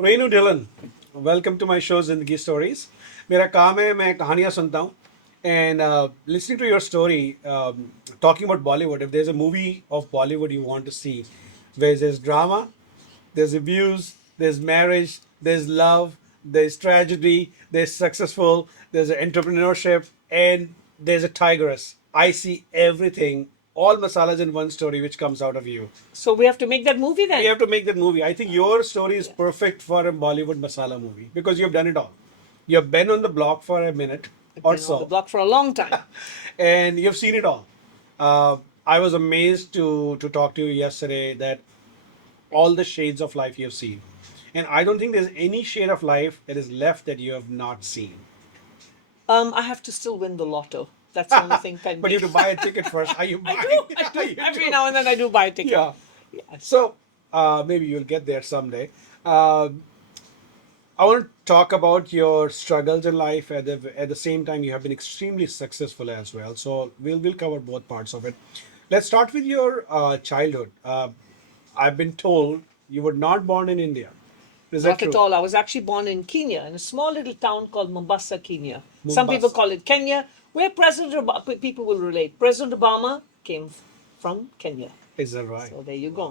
Renu Dhillon, welcome to my show Zindagi stories. मेरा काम है मैं कहानियां सुनता हूँ and listening to your story talking about Bollywood if there is a movie of Bollywood you want to see where there is drama, there's abuse, there's marriage, there's love, there's tragedy, there's successful, there's entrepreneurship, and there's a tigress. I see everything, all masalas in one story which comes out of you. So we have to make that movie then. We have to make that movie. I think your story is Yeah. perfect for a Bollywood masala movie because you've done it all. You've been on the block for a minute I've or been on the so, block for a long time. and you've seen it all. I was amazed to talk to you yesterday that all the shades of life you've seen, and I don't think there's any shade of life that is left that you have not seen. I have to still win the lotto. That's the only thing pending. But you have to buy a ticket first. Are you I buying? do. I do. You Every do. now and then I do buy a ticket. Yeah. Yes. So maybe you'll get there someday. Uh, I want to talk about your struggles in life. At the same time, you have been extremely successful as well. So we'll cover both parts of it. Let's start with your childhood. I've been told you were not born in India. Is that Not at true? all. I was actually born in Kenya, in a small little town called Mombasa, Kenya. Some people Mombasa. call it Kenya, where people will relate. President Obama came from Kenya. Is that right? So there you go.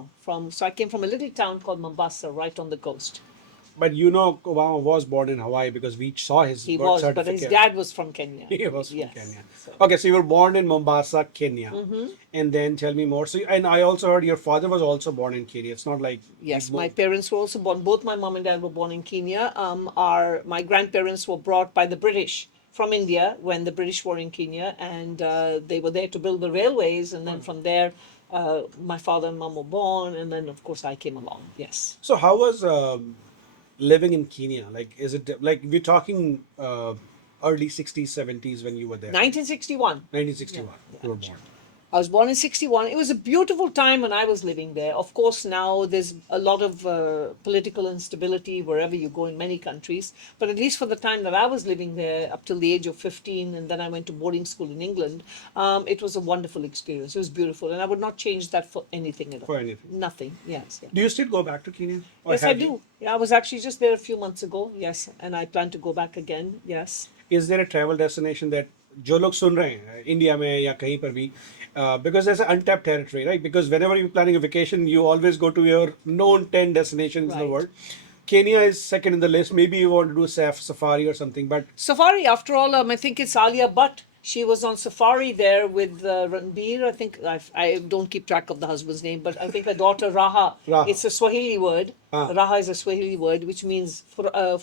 So I came from a little town called Mombasa, right on the coast. But you know, Obama was born in Hawaii because we saw his He birth was, but his certificate. dad was from Kenya. He was from Yes. Kenya. So- Okay, so you were born in Mombasa, Kenya, and then tell me more. So, and I also heard your father was also born in Kenya. It's not like he Yes, my moved. parents were also born. Both my mom and dad were born in Kenya. My grandparents were brought by the British from India when the British were in Kenya, and they were there to build the railways. And then from there, my father and mom were born, and then of course I came along. Yes. So how was living in Kenya? Like, is it like we're talking early 60s, 70s when you were there? 1961. 1961, Yeah, you were yeah. born. I was born in 61. It was a beautiful time when I was living there. Of course, now there's a lot of political instability wherever you go in many countries. But at least for the time that I was living there, up till the age of 15, and then I went to boarding school in England, it was a wonderful experience. It was beautiful. And I would not change that for anything at all. For anything. Nothing. Yes. Yeah. Do you still go back to Kenya? Or Yes, I have do. you? Yeah, I was actually just there a few months ago. Yes. And I plan to go back again. Yes. Is there a travel destination that जो लोग सुन रहे हैं India में या कहीं पर भी because there's an untapped territory, right? Because whenever you're planning a vacation, you always go to your known 10 destinations in the Right. world. Kenya is second in the list. Maybe you want to do safari or something, but Safari, after all, I think it's Alia Bhatt. She was on safari there with Ranbir. I think I don't keep track of the husband's name, but I think her daughter Raha. Raha. It's a Swahili word. Ah. Raha is a Swahili word which means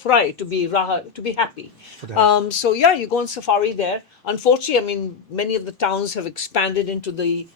fry, to be Raha, to be happy. that. So yeah, you go on safari there. Unfortunately, I mean, many of the towns have expanded into the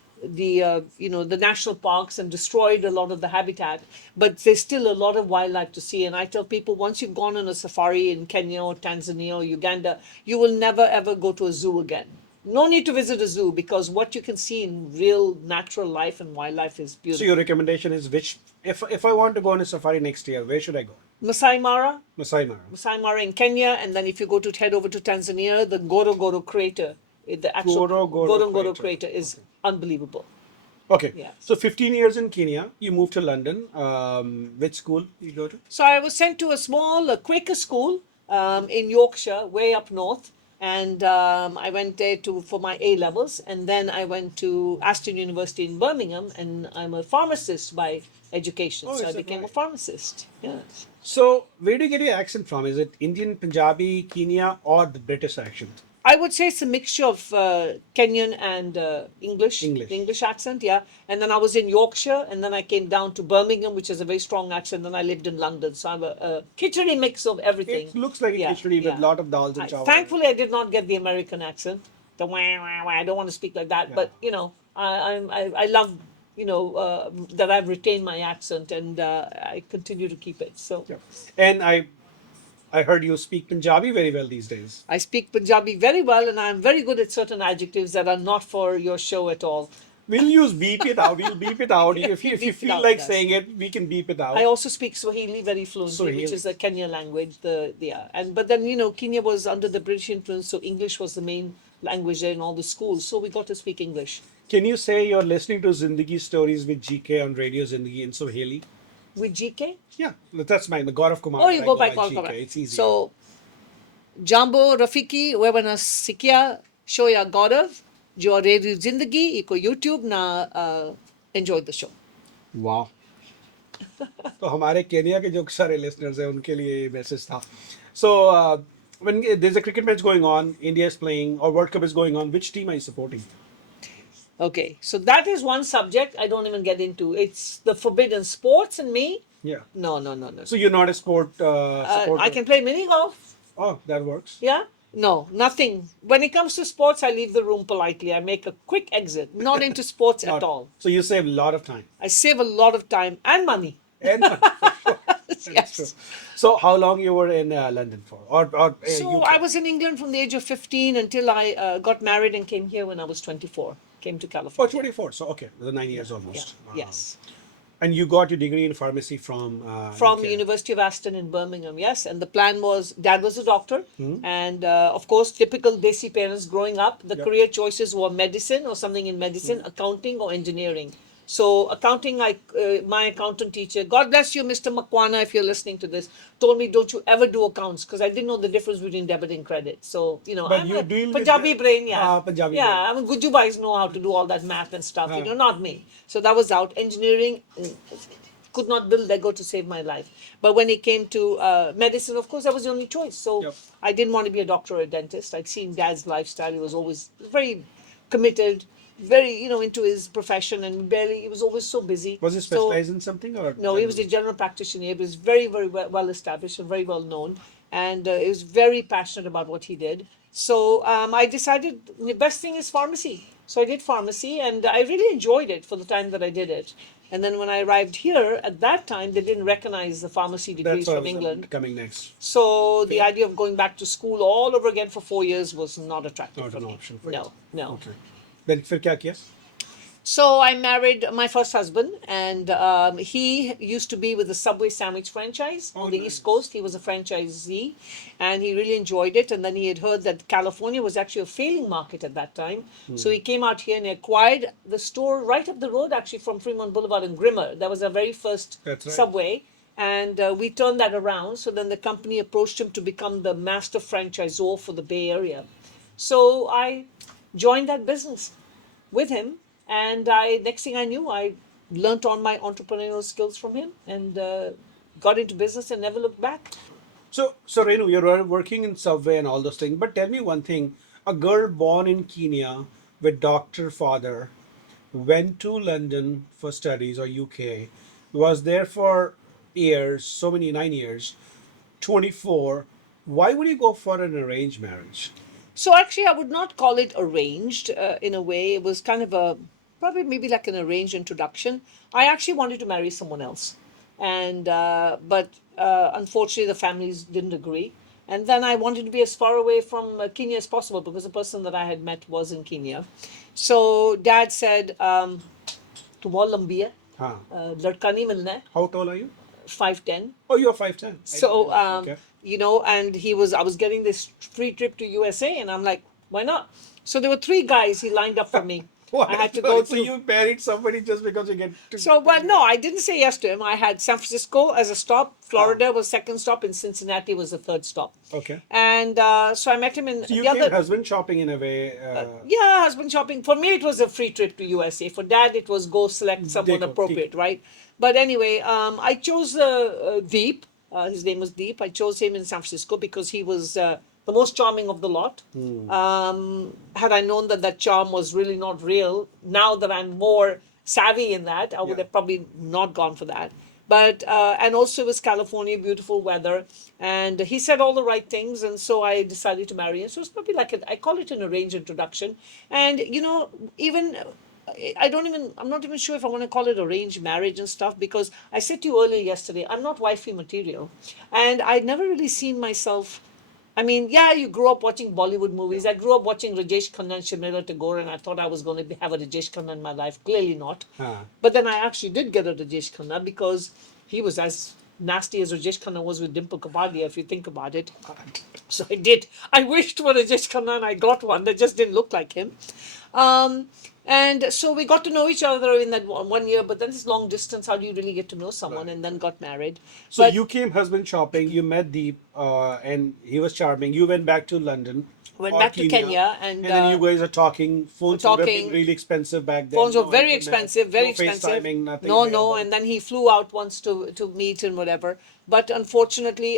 national parks and destroyed a lot of the habitat, but there's still a lot of wildlife to see. And I tell people, once you've gone on a safari in Kenya or Tanzania or Uganda, you will never ever go to a zoo again. No need to visit a zoo, because what you can see in real natural life and wildlife is so beautiful. your recommendation is which? If I want to go on a safari next year, where should I go? Masai Mara, Masai Mara. Masai Mara in Kenya, and then if you go to head over to Tanzania, the Ngorongoro crater, the actual Ngorongoro crater is unbelievable. Okay. Yeah. So 15 years in Kenya, you moved to London. Which school you go to? So I was sent to a small Quaker school in Yorkshire, way up north, and I went there for my A levels, and then I went to Aston University in Birmingham, and I'm a pharmacist by education, Oh, so is I that became a right? pharmacist. Yes. So where do you get your accent from? Is it Indian, Punjabi, Kenya, or the British accent? I would say it's a mixture of Kenyan and English, English. the English accent, yeah. And then I was in Yorkshire, and then I came down to Birmingham, which has a very strong accent. Then I lived in London, so I'm a khichdi mix of everything. It looks like a khichdi with lot of dals and chawal. Thankfully, I did not get the American accent. The wah wah wah. I don't want to speak like that, Yeah. but I love that I've retained my accent, and I continue to keep it. So. Yeah. And I heard you speak Punjabi very well these days. I speak Punjabi very well, and I'm very good at certain adjectives that are not for your show at all. We'll use beep it out. We'll beep it out. If you Beep it feel out, like yes. saying it, we can beep it out. I also speak Swahili very fluently, Swahili. which is a Kenya language. But then Kenya was under the British influence, so English was the main language there in all the schools. So we got to speak English. Can you say you're listening to Zindagi stories with GK on Radio Zindagi in Swahili? with GK. Yeah, that's mine. The Gaurav Kumar. Oh, But you I go go by by Call GK. It's easier. So, Jambo, Rafiki, wewe nasikia show ya Gaurav, jo Radio Zindagi, iko YouTube na enjoy the show. Wow. तो हमारे Kenya के जो सारे listeners हैं उनके लिए ये message था. So when there's a cricket match going on, India is playing or World Cup is going on, which team are you supporting? Okay, so that is one subject I don't even get into. It's the forbidden sports and me. Yeah. No, no, no, no. So you're not a sport supporter. I can play mini golf. Oh, that works. Yeah? No, nothing. When it comes to sports, I leave the room politely. I make a quick exit. Not into sports at Not- all. So you save a lot of time. I save a lot of time and money. And That's Yes. true. So how long you were in London for? Or So UK? I was in England from the age of 15 until I got married and came here when I was 24. Came to Oh, California. 24. So okay, the 9 years almost. Yeah. Wow. Yes. And you got your degree in pharmacy from From UK. University of Aston in Birmingham, yes. And the plan was, Dad was a doctor, Hmm. and of course, typical Desi parents growing up, the Yep. career choices were medicine or something in medicine, accounting or engineering. So accounting, my accountant teacher, God bless you, Mr. Makwana, if you're listening to this, told me don't you ever do accounts because I didn't know the difference between debit and credit. So But I'm you a deal with Punjabi the- brain, yeah, Punjabi yeah. brain. I mean, Gujubais know how to do all that math and stuff. Ah. Not me. So that was out. Engineering. Could not build Lego to save my life. But when it came to medicine, of course, that was the only choice. So Yep. I didn't want to be a doctor or a dentist. I'd seen Dad's lifestyle. He was always very committed, very, into his profession, and he was always so busy. Was he So- specialized in something or? no, he was a general practitioner. He was very, very well established and very well known, and he was very passionate about what he did. So I decided the best thing is pharmacy. So I did pharmacy, and I really enjoyed it for the time that I did it. And then when I arrived here, at that time, they didn't recognize the pharmacy degrees That's what from was England. coming next. So the idea of going back to school all over again for 4 years was not attractive Not for an me. option for you. No, no. Okay. Then फिर क्या किया? So I married my first husband, and he used to be with the Subway sandwich franchise on the nice. East Coast. He was a franchisee, and he really enjoyed it. And then he had heard that California was actually a failing market at that time. So he came out here and acquired the store right up the road, actually from Fremont Boulevard in Grimmer. That was our very first That's right. Subway. And we turned that around. So then the company approached him to become the master franchisor for the Bay Area. So I joined that business with him, and next thing I knew, I learnt all my entrepreneurial skills from him, and got into business and never looked back. So Renu, you're working in Subway and all those things. But tell me one thing: a girl born in Kenya with doctor father went to London for studies or UK, was there for years, so many 9 years, 24. Why would you go for an arranged marriage? So actually, I would not call it arranged in a way. It was kind of probably maybe like an arranged introduction. I actually wanted to marry someone else, and but unfortunately, the families didn't agree. And then I wanted to be as far away from Kenya as possible because the person that I had met was in Kenya. So Dad said, "Tu बहुत लंबी है, Huh. लड़का नहीं मिलना है, How tall are you? 5'10". Oh, you're 5'10". So, Okay. and I was getting this free trip to USA, and I'm like, why not? So there were 3 guys he lined up for me. I had to go So through. you married somebody just because you get to. So, well, no, I didn't say yes to him. I had San Francisco as a stop. Florida was second stop, and Cincinnati was the third stop. Okay. And so I met him in So you the came other. husband shopping in a way. Yeah, husband shopping. For me, it was a free trip to USA. For Dad, it was go select someone Dekho, appropriate, right? But anyway, I chose Deep. His name was Deep. I chose him in San Francisco because he was the most charming of the lot. Had I known that that charm was really not real, now that I'm more savvy in that, I would Yeah. have probably not gone for that. But and also it was California, beautiful weather, and he said all the right things, and so I decided to marry him. So it's probably like I call it an arranged introduction, and even. I'm not even sure if I want to call it arranged marriage and stuff because I said to you earlier yesterday, I'm not wifey material. And I'd never really seen myself. I mean, yeah, you grew up watching Bollywood movies. I grew up watching Rajesh Khanna and Sharmila Tagore, and I thought I was going to have a Rajesh Khanna in my life. Clearly not. But then I actually did get a Rajesh Khanna because he was as nasty as Rajesh Khanna was with Dimple Kapadia, if you think about it. So I did. I wished for Rajesh Khanna and I got one that just didn't look like him. And so we got to know each other in that 1 year, but then this long distance, how do you really get to know someone? Right. And then got married. So But you came husband shopping. You met Deep, and he was charming. You went back to London went or back to Kenya, Kenya and and then you guys are talking. Phones would have been talking. really expensive back then. Phones were No very internet, expensive, very no expensive. FaceTiming, nothing No, no. available. And then he flew out once to meet and whatever. But unfortunately,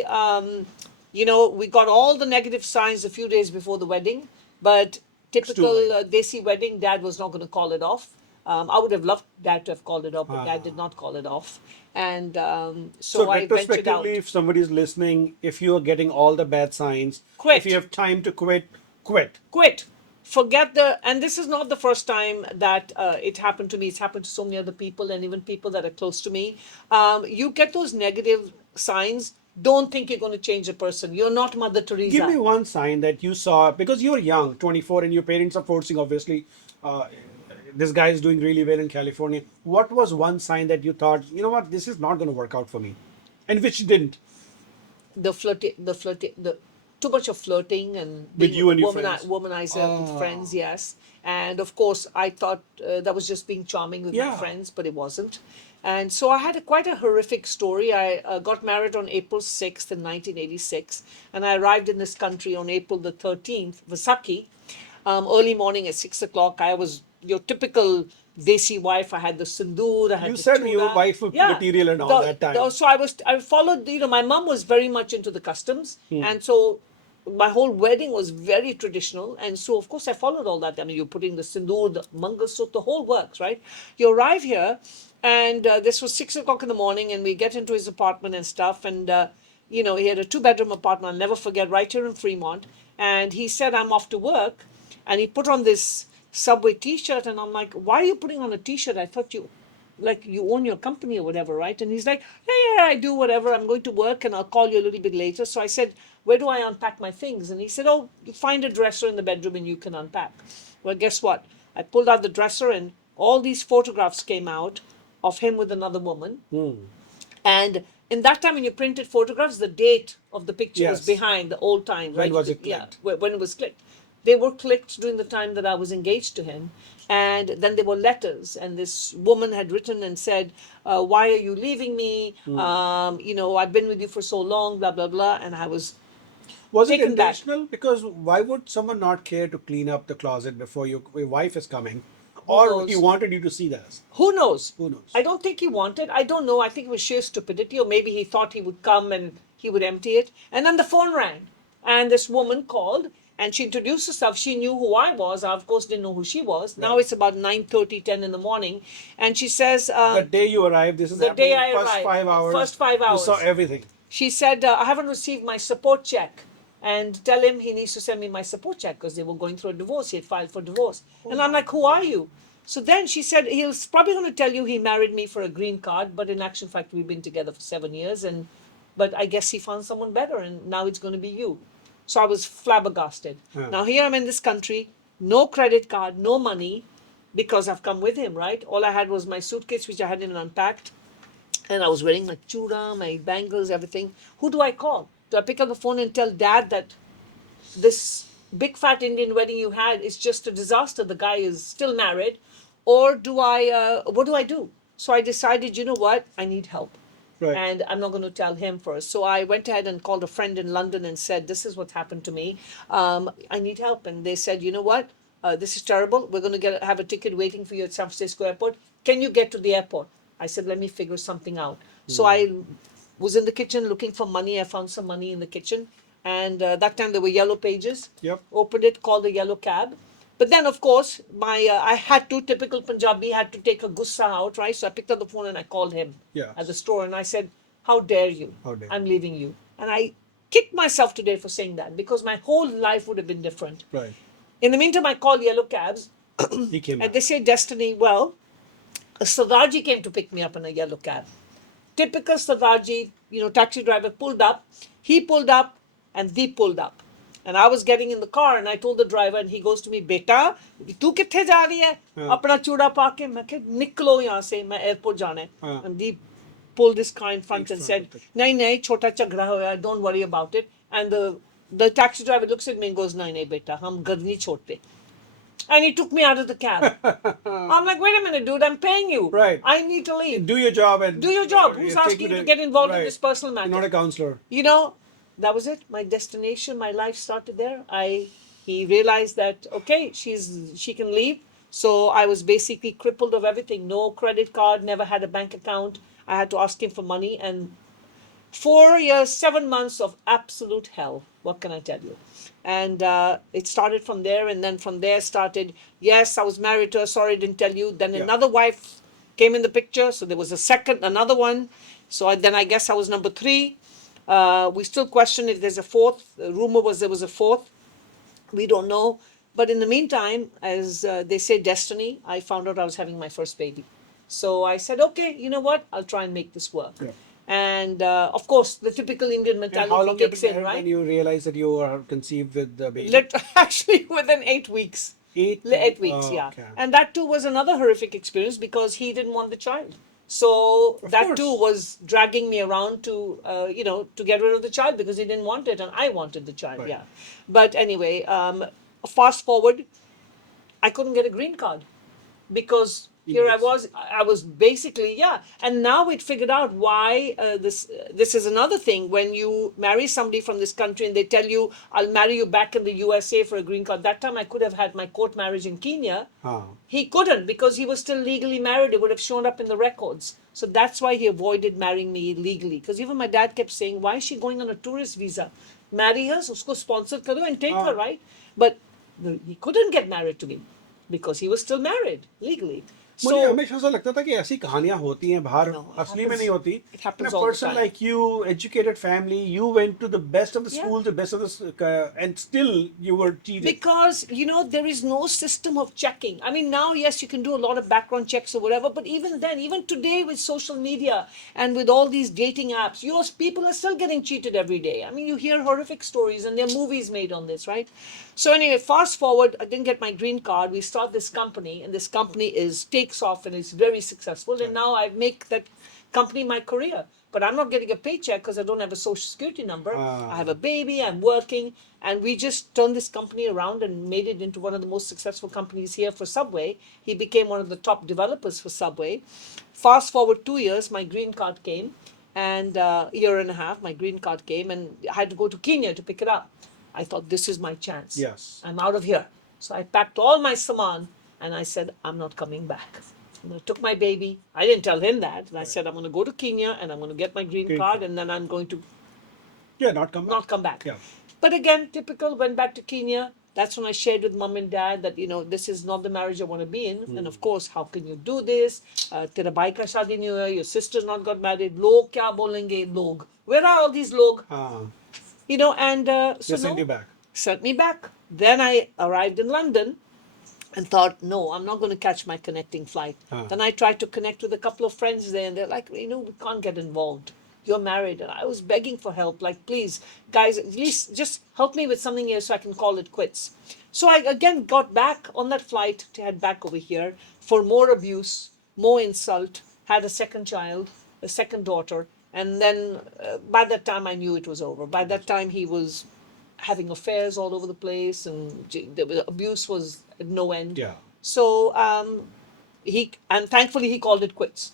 we got all the negative signs a few days before the wedding. But It's too typical late. Desi wedding, Dad was not going to call it off. I would have loved Dad to have called it off, but Dad did Ah. not call it off. And So so I ventured retrospectively, out. if somebody is listening, if you are getting all the bad signs, if you Quit. have time to quit, quit. Quit. Forget the, and this is not the first time that it happened to me. It's happened to so many other people and even people that are close to me. You get those negative signs. Don't think you're going to change a person. You're not Mother Give me Teresa. one sign that you saw because you're young, 24, and your parents are forcing, obviously. Uh, this guy is doing really well in California. What was one sign that you thought, you know what, this is not going to work out for me, and which didn't The too much of flirting and with being you and your friends? womanizer with Oh, friends, yes. And of course, I thought that was just being charming with my yeah. friends, but it wasn't. And so I had quite a horrific story. I got married on April 6th in 1986, and I arrived in this country on April the 13th, Vasaki, early morning at 6 o'clock. I was your typical Desi wife. I had the sindoor, I had You the said you were chura. wife Yeah. material and all that time. So I followed, my mom was very much into the customs. Hmm. And so my whole wedding was very traditional. And so, of course, I followed all that. I mean, you're putting the sindoor, the mangal soot, the whole works, right? You arrive here, and this was 6 o'clock in the morning, and we get into his apartment and stuff. And, he had a two-bedroom apartment, I'll never forget, right here in Fremont. And he said, I'm off to work. And he put on this Subway t-shirt, and I'm like, why are you putting on a t-shirt? I thought you own your company or whatever, right? And he's like, yeah, I do, whatever. I'm going to work and I'll call you a little bit later. So I said, where do I unpack my things? And he said, oh, you find a dresser in the bedroom and you can unpack. Well, guess what? I pulled out the dresser and all these photographs came out of him with another woman. And in that time, when you printed photographs, the date of the picture was Yes. behind the old time, When right? was it Yeah, clicked? when it was clicked. They were clicked during the time that I was engaged to him. And then there were letters, and this woman had written and said, why are you leaving me? I've been with you for so long, blah, blah, blah. And I was Was it taken back. intentional? Because why would someone not care to clean up the closet before your wife is coming? Who Or he knows? wanted you to see this? Who knows? Who knows? I don't think he wanted. I don't know. I think it was sheer stupidity, or maybe he thought he would come and he would empty it. And then the phone rang, and this woman called, and she introduced herself. She knew who I was. I, of course, didn't know who she was. Now Right. it's about 9:30, 10 in the morning, and she says, The day you arrived, this is the happening day in I first arrived, 5 hours. first 5 hours, You saw everything. she said, I haven't received my support check. And tell him he needs to send me my support check because they were going through a divorce. He had filed for divorce. And I'm like, who are you? So then she said, he's probably going to tell you he married me for a green card, but in actual fact, we've been together for 7 years. But I guess he found someone better, and now it's going to be you. So I was flabbergasted. Yeah. Now here I'm in this country, no credit card, no money, because I've come with him, right? All I had was my suitcase, which I hadn't even unpacked, and I was wearing my chura, my bangles, everything. Who do I call? Do I pick up the phone and tell Dad that this big fat Indian wedding you had is just a disaster? The guy is still married, or do I? What do I do? So I decided, you know what? I need help. Right. And I'm not going to tell him first. So I went ahead and called a friend in London and said, this is what happened to me. I need help. And they said, you know what? This is terrible. We're going to have a ticket waiting for you at San Francisco airport. Can you get to the airport? I said, let me figure something out. So I was in the kitchen looking for money. I found some money in the kitchen. And that time there were yellow pages. Yep. Opened it, called the yellow cab. But then, of course, I had to, typical Punjabi, had to take a gussa out, right? So I picked up the phone and I called him Yes. at the store, and I said, how dare you? How dare I'm leaving you. And I kicked myself today for saying that, because my whole life would have been different. Right. In the meantime, I called yellow cabs, He came and back. they say destiny. Well, a Sardarji came to pick me up in a yellow cab. Typical Sardarji, taxi driver pulled up. He pulled up, and Deep pulled up. And I was getting in the car, and I told the driver, and he goes to me, "Beta, तू कित्थे जा रही है? अपना चूड़ा पाके." मैं कहा, "निकलो यहाँ से, मैं airport जाना है." हाँ. And Deep pulled his car in front In and front said, of the- "नहीं नहीं, छोटा झगड़ा होया, don't worry about it." And the taxi driver looks at me and goes, "नहीं नहीं बेटा, हम घर नहीं छोड़ते." And he took me out of the cab. I'm like, wait a minute, dude, I'm paying you. Right. I need to leave. Do your job and Do your job. Who's take asking me you to get involved in right. this personal matter? You're not a counselor. You know, that was it. My destination, my life started there. He realized that okay, she can leave. So I was basically crippled of everything. No credit card, never had a bank account. I had to ask him for money, and 4 years, 7 months of absolute hell. What can I tell you? And it started from there, and then from there started. Yes, I was married to her. Sorry, I didn't tell you. Then Yeah. another wife came in the picture, so there was a second, another one. So then I guess I was number three. We still question if there's a fourth. The rumor was there was a fourth. We don't know. But in the meantime, as they say, destiny, I found out I was having my first baby. So I said, okay, you know what? I'll try and make this work. Yeah. And of course, the typical Indian And how mentality long you kicks been in, married right? when you realized that you are conceived with the baby? Actually, within 8 weeks. 8 weeks, Oh, yeah. okay. And that too was another horrific experience because he didn't want the child. So Of that too course. was dragging me around to, to get rid of the child because he didn't want it and I wanted the child, Right. yeah. But anyway, fast forward, I couldn't get a green card because here I was basically, yeah. And now we'd figured out why this is another thing. When you marry somebody from this country and they tell you, I'll marry you back in the USA for a green card. That time I could have had my court marriage in Kenya. Ah. He couldn't because he was still legally married. It would have shown up in the records. So that's why he avoided marrying me legally. Because even my dad kept saying, why is she going on a tourist visa? Marry her, usko sponsor karo and take her, right? But he couldn't get married to me because he was still married legally. मुझे So हमेशा ऐसा लगता था कि ऐसी कहानियां होती हैं बाहर no, असली में नहीं होती it in happens a all the person time. like you educated family you went to the best of the Yeah. schools the best of the and still you were cheated Because there is no system of checking. I mean, now yes, you can do a lot of background checks or whatever, but even then, even today with social media and with all these dating apps, people are still getting cheated every day. I mean, you hear horrific stories and there are movies made on this, right? So anyway, fast forward, I didn't get my green card. We start this company, and this company is takes off and is very successful. And now I make that company my career. But I'm not getting a paycheck because I don't have a social security number. I have a baby, I'm working, and we just turned this company around and made it into one of the most successful companies here for Subway. He became one of the top developers for Subway. Fast forward 2 years, my green card came, and a year and a half, my green card came, and I had to go to Kenya to pick it up. I thought, this is my chance. Yes. I'm out of here. So I packed all my saman and I said, I'm not coming back. And I took my baby. I didn't tell him that. And I said, I'm going to go to Kenya and I'm going to get my green card and then I'm going to yeah not come back not come back. yeah But again, typical, went back to Kenya. That's when I shared with mom and dad that, this is not the marriage I want to be in. And of course, how can you do this? Tera bhai ka shadi nahi hua, your sister's not got married. Log kya bolenge? Log. Where are all these log? ah And so they sent you no, back sent me back. Then I arrived in London and thought, no, I'm not going to catch my connecting flight. Then I tried to connect with a couple of friends there, and they're like, we can't get involved. You're married. And I was begging for help, like, please, guys, at least just help me with something here so I can call it quits. So I again got back on that flight to head back over here for more abuse, more insult, had a second child, a second daughter. And then by that time, I knew it was over. By that time, he was having affairs all over the place, and the abuse was at no end. yeah So and thankfully he called it quits.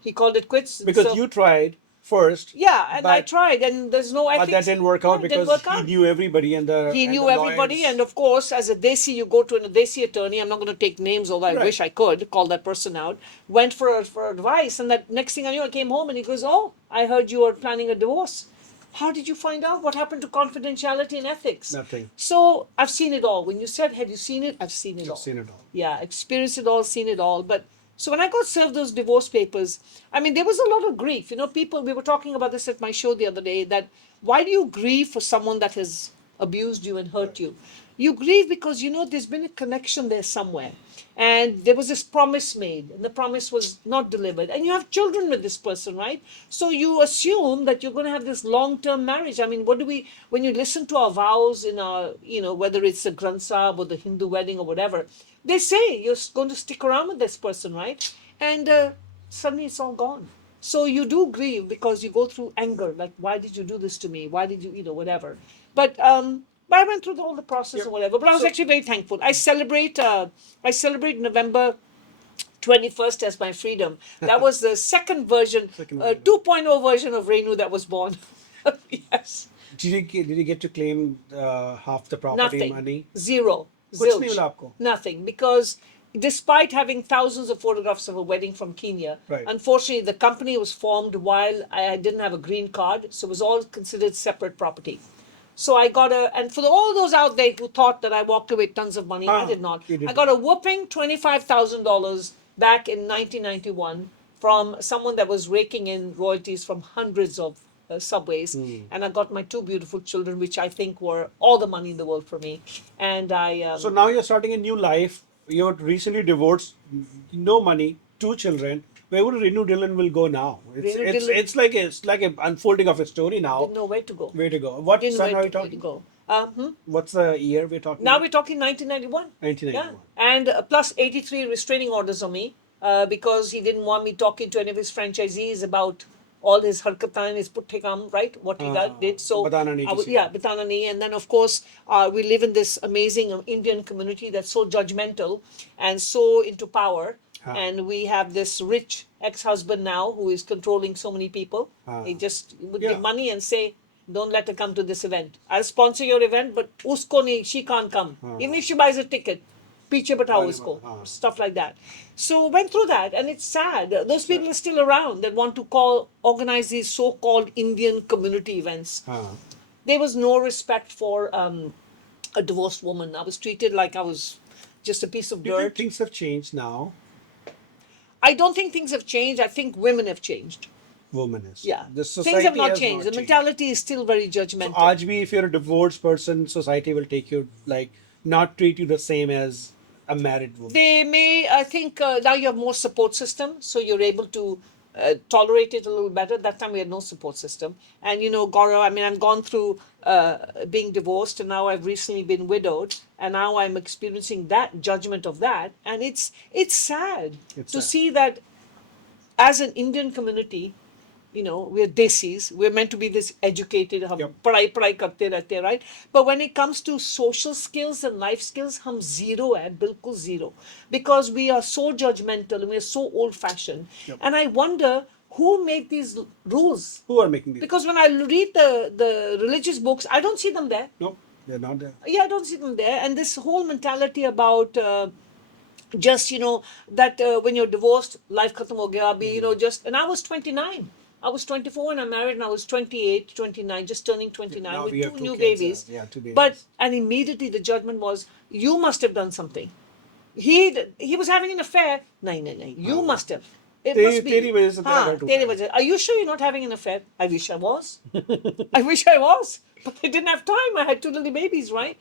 He called it quits. because So you tried first yeah, and I but tried, and there's no ethics. but that didn't work No, out it didn't because work he out. knew everybody and the He and knew the everybody, lawyers. and of course, as a desi, you go to a desi attorney. I'm not going to take names, although I Right. wish I could call that person out. Went for advice, and that next thing I knew, I came home, and he goes, "Oh, I heard you are planning a divorce. How did you find out? What happened to confidentiality and ethics?" Nothing. So I've seen it all. When you said, "Have you seen it?" I've seen it all. Seen it all. Yeah, experienced it all, seen it all. But so when I got served those divorce papers, I mean, there was a lot of grief. People, we were talking about this at my show the other day, that why do you grieve for someone that has abused you and hurt you? You grieve because, there's been a connection there somewhere. And there was this promise made, and the promise was not delivered. And you have children with this person, right? So you assume that you're going to have this long term marriage. I mean, when you listen to our vows in our, whether it's the Granth Sahib or the Hindu wedding or whatever, they say you're going to stick around with this person, right? And suddenly it's all gone. So you do grieve because you go through anger, like, why did you do this to me? Why did you, whatever. But But I went through all the process Yep. or whatever. But I was So- actually very thankful. I celebrate November 21st as my freedom. That was the second version, Second version. 2.0 version of Renu that was born. Yes. did you get to claim half the property Nothing. money? Zero. कुछ नहीं Zilch. मिला आपको? Nothing. Because despite having thousands of photographs of a wedding from Kenya, Right. unfortunately the company was formed while I didn't have a green card, so it was all considered separate property. So I got and for all those out there who thought that I walked away with tons of money, I did not. you didn't. I got a whooping $25,000 back in 1991 from someone that was raking in royalties from hundreds of subways, and I got my two beautiful children, which I think were all the money in the world for me. And I So now you're starting a new life. You're recently divorced, no money, two children. Where would Renu Dhillon will go now? Renu Dhillon- It's like an unfolding of a story now. didn't know where to go. Where to go? What Didn't know son where are you to, where to talking? go. What's the year we're talking? Now about? we're talking 1991. 1991. Yeah. And plus 83 restraining orders on me because he didn't want me talking to any of his franchisees about all his harkatan, his puttekam, right? What he did. So Batana nahi kisi yeah, Batana nahi. And then of course we live in this amazing Indian community that's so judgmental and so into power. And we have this rich ex-husband now who is controlling so many people. He just would Yeah. give money and say, don't let her come to this event. I'll sponsor your event, but usko nahi, she can't come. Even if she buys a ticket, piche batao usko. Stuff like that. So went through that, and it's sad. Those people are still around that want to organize these so-called Indian community events. There was no respect for a divorced woman. I was treated like I was just a piece of Do you think dirt. things have changed now? I don't think things have changed. I think women have changed. Woman is. Yeah. The Things society have not has changed. The changed. mentality is still very judgmental. आज भी if you're a divorced person, society will take you like not treat you the same as a married woman. They may, I think now you have more support system, so you're able to tolerate it a little better. That time we had no support system. And you know, Gaurav, I mean, I've gone through being divorced, and now I've recently been widowed, and now I'm experiencing that judgment of that, and it's sad It's to sad. see that as an Indian community, you know, we're desis. We're meant to be this educated. हम Yep. पढ़ाई करते रहते हैं, right? But when it comes to social skills and life skills, हम zero है, बिल्कुल zero. Because we are so judgmental and we're so old-fashioned. Yep. And I wonder who made these rules. Who are making these? Because when I read the religious books, I don't see them there. No, they're not there. Yeah, I don't see them there. And this whole mentality about just, you know, that when you're divorced, life khatam ho gaya, abhi, you know, just, and I was 29. I was 24 when I married, and I was 28, 29, just turning 29 Now with we have two two new kids, babies. yeah, two babies. But, and immediately the judgment was, you must have done something. He was having an affair. No, you must have. It Te- must be. तेरी वजह से तेरा हाँ, घर टूटा तेरी है। वजह. Are you sure you're not having an affair? I wish I was. I wish I was. But I didn't have time. I had two little babies, right?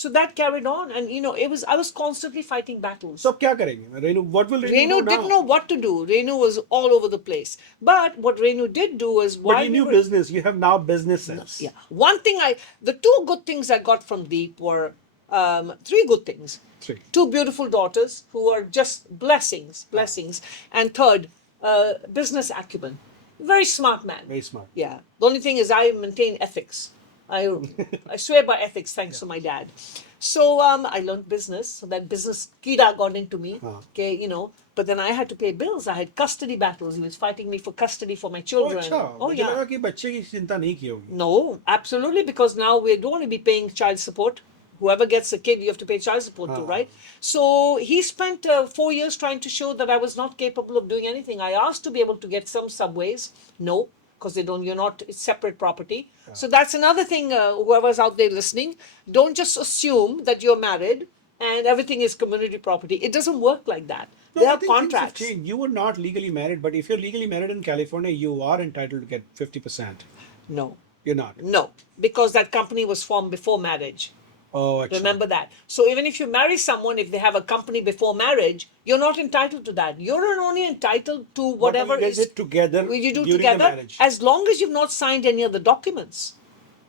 So that carried on, and you know, I was constantly fighting battles. So अब क्या करेंगे? Renu, what will Renu, Renu do now? didn't know what to do. Renu was all over the place. But what Renu did do is But while you we knew were, business. You have now businesses. yeah, the two good things I got from Deep were three good things. Three. Two beautiful daughters who are just blessings, and third, business acumen. Very smart man. Very smart. Yeah. The only thing is I maintain ethics. I swear by ethics thanks to my dad. So I learned business. So that business kida got into me. Okay, you know. But then I had to pay bills. I had custody battles. He was fighting me for custody for my Oh, children. अच्छा. Oh मुझे yeah. लगा कि बच्चे की चिंता नहीं की होगी. No, absolutely, because now we don't want to be paying child support. Whoever gets a kid, you have to pay child support to, right? So he spent 4 years trying to show that I was not capable of doing anything. I asked to be able to get some subways. No, because they don't. You're not. It's separate property. So that's another thing. Whoever's out there listening, don't just assume that you're married and everything is community property. It doesn't work like that. No, There I are think things have contracts. changed. You were not legally married, but if you're legally married in California, you are entitled to get 50%. No, You're not. no, because that company was formed before marriage. Oh, अच्छा. Remember that. So even if you marry someone, if they have a company before marriage, you're not entitled to that. You're only entitled to whatever you guys is did together you do during the together, marriage. as long as you've not signed any other documents.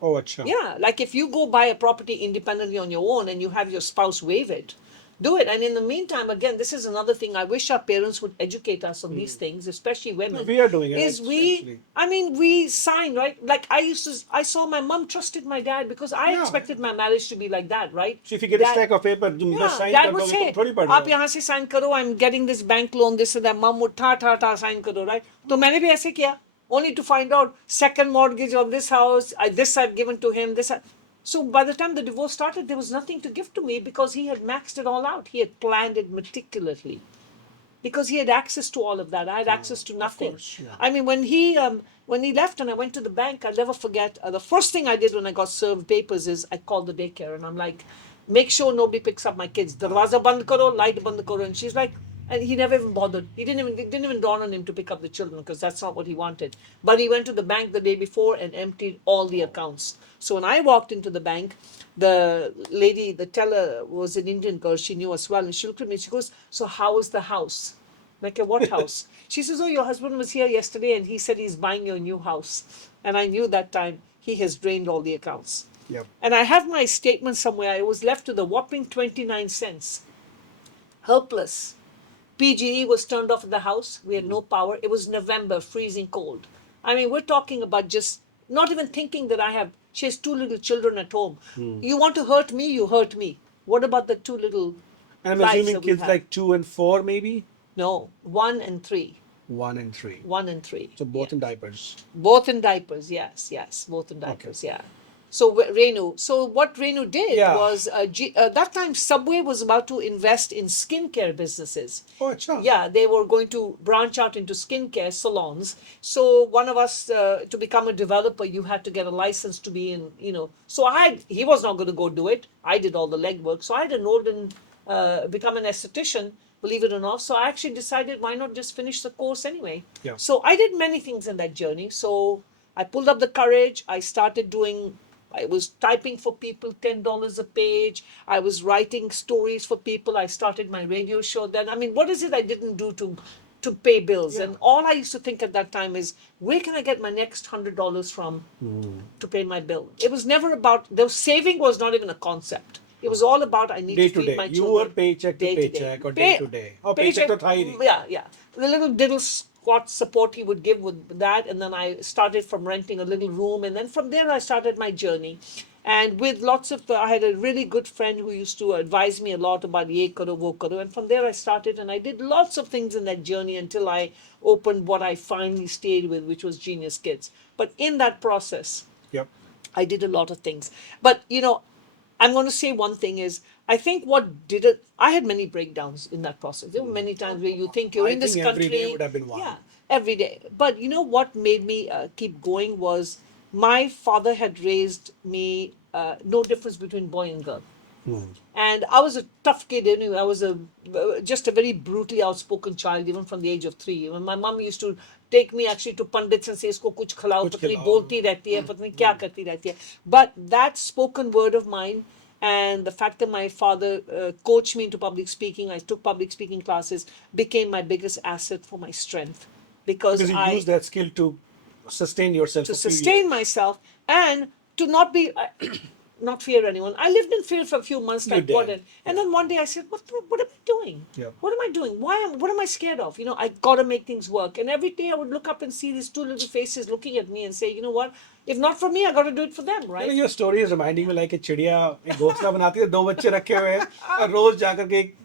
Oh, अच्छा. Yeah, like if you go buy a property independently on your own and you have your spouse waive it, do it. And in the meantime, again, this is another thing. I wish our parents would educate us on these things, especially women. We are doing it, Is actually. I mean, we sign, right? Like I saw my mom trusted my dad because I Yeah. expected my marriage to be like that, right? So if you get a Dad- stack of paper, तुम बस yeah, sign dad कर would दोगे, say, तुम थोड़ी पढ़ आप रहे हो. यहाँ से sign करो, I'm getting this bank loan, this and that. Mom would ta sign करो, right? तो मैंने भी ऐसे किया, only to find out second mortgage on this house, this I've given to him, this. So by the time the divorce started, there was nothing to give to me because he had maxed it all out. He had planned it meticulously because he had access to all of that. I had access to nothing. course, yeah. I mean, when he left and I went to the bank, I'll never forget. The first thing I did when I got served papers is I called the daycare and I'm like, make sure nobody picks up my kids. Darwaza band karo, light band karo. And she's like, and he never even bothered. It didn't even dawn on him to pick up the children because that's not what he wanted. But he went to the bank the day before and emptied all the accounts. So when I walked into the bank, the lady, the teller was an Indian girl. She knew us well. And she looked at me and she goes, so how is the house? Like, what house? She says, oh, your husband was here yesterday and he said he's buying your new house. And I knew that time he has drained all the accounts. Yep. And I have my statement somewhere. I was left with a whopping 29 cents. Helpless. PGE was turned off at the house. We had no power. It was November, freezing cold. I mean, we're talking about just not even thinking that she has two little children at home. You want to hurt me, you hurt me. What about the two little And I'm lives assuming that we kids have? like 2 and 4 maybe? No, 1 and 3. 1 and 3. 1 and 3. So both Yeah. in diapers. Both in diapers, yes, both in diapers, yeah. So what Renu did Yeah. was that time Subway was about to invest in skincare businesses. Oh, अच्छा. Yeah, they were going to branch out into skincare salons. So one of us, to become a developer, you had to get a license to be in. So he was not going to go do it. I did all the legwork. So I had enrolled in, become an esthetician, believe it or not. So I actually decided, why not just finish the course anyway? Yeah. So I did many things in that journey. So I pulled up the courage. I was typing for people $10 a page. I was writing stories for people. I started my radio show then. I mean, what is it I didn't do to pay bills? Yeah. And all I used to think at that time is, where can I get my next $100 from to pay my bill? It was never about, the saving was not even a concept. It was all about, I need Day to to feed day. my You children. were paycheck to paycheck or day to day. Oh, paycheck to thai nahi. Yeah. The little squat support he would give with that. And then I started from renting a little room. And then from there, I started my journey. And with lots of, I had a really good friend who used to advise me a lot about ye karo, wo karo. And from there, I started and I did lots of things in that journey until I opened what I finally stayed with, which was Genius Kids. But in that process, Yep. I did a lot of things. But, I'm going to say one thing is, I think what did it, I had many breakdowns in that process. There were many times where you think you're I in this think country. every day would have been one. Yeah, every day. But you know what made me keep going was my father had raised me, no difference between boy and girl. And I was a tough kid anyway. I was just a very brutally outspoken child, even from the age of 3. When my mom used to take me actually to pundits and say, "Isko kuch khilao, Kuch patni khilao." bolti rehti hai, patni kya karti rehti hai." But that spoken word of mine and the fact that my father coached me into public speaking, I took public speaking classes, became my biggest asset for my strength Because you use that skill to sustain yourself to for a few sustain years. myself and to not be not fear anyone. I lived in fear for a few months, You like did. Gordon. And then one day I said, what am I doing? Yeah. What am I doing? What am I scared of? I gotta make things work. And every day I would look up and see these two little faces looking at me and say, you know what? If not for me, I gotta do it for them, You know, right? your story is reminding me like a चिड़िया एक घोंसला बनाती है, 2 बच्चे रखे हुए हैं और रोज जाकर के एक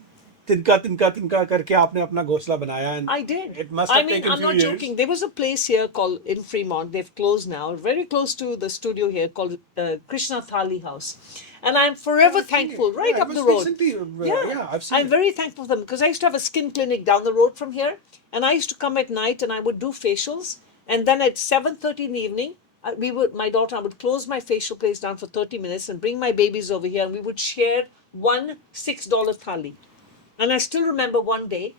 तिनका करके आपने अपना घोंसला बनाया. And I did. It must I have mean, taken I'm few not years. joking. There was a place here called in Fremont. They've closed now, very close to the studio here, called Krishna Thali House. And I'm forever I've seen thankful, it. right Yeah, up it the was road. recently, yeah, I've seen I'm it. very thankful for them because I used to have a skin clinic down the road from here, and I used to come at night and I would do facials, and then at 7:30 in the evening, my daughter, I would close my facial place down for 30 minutes and bring my babies over here, and we would share one $6 thali. And I still remember one day,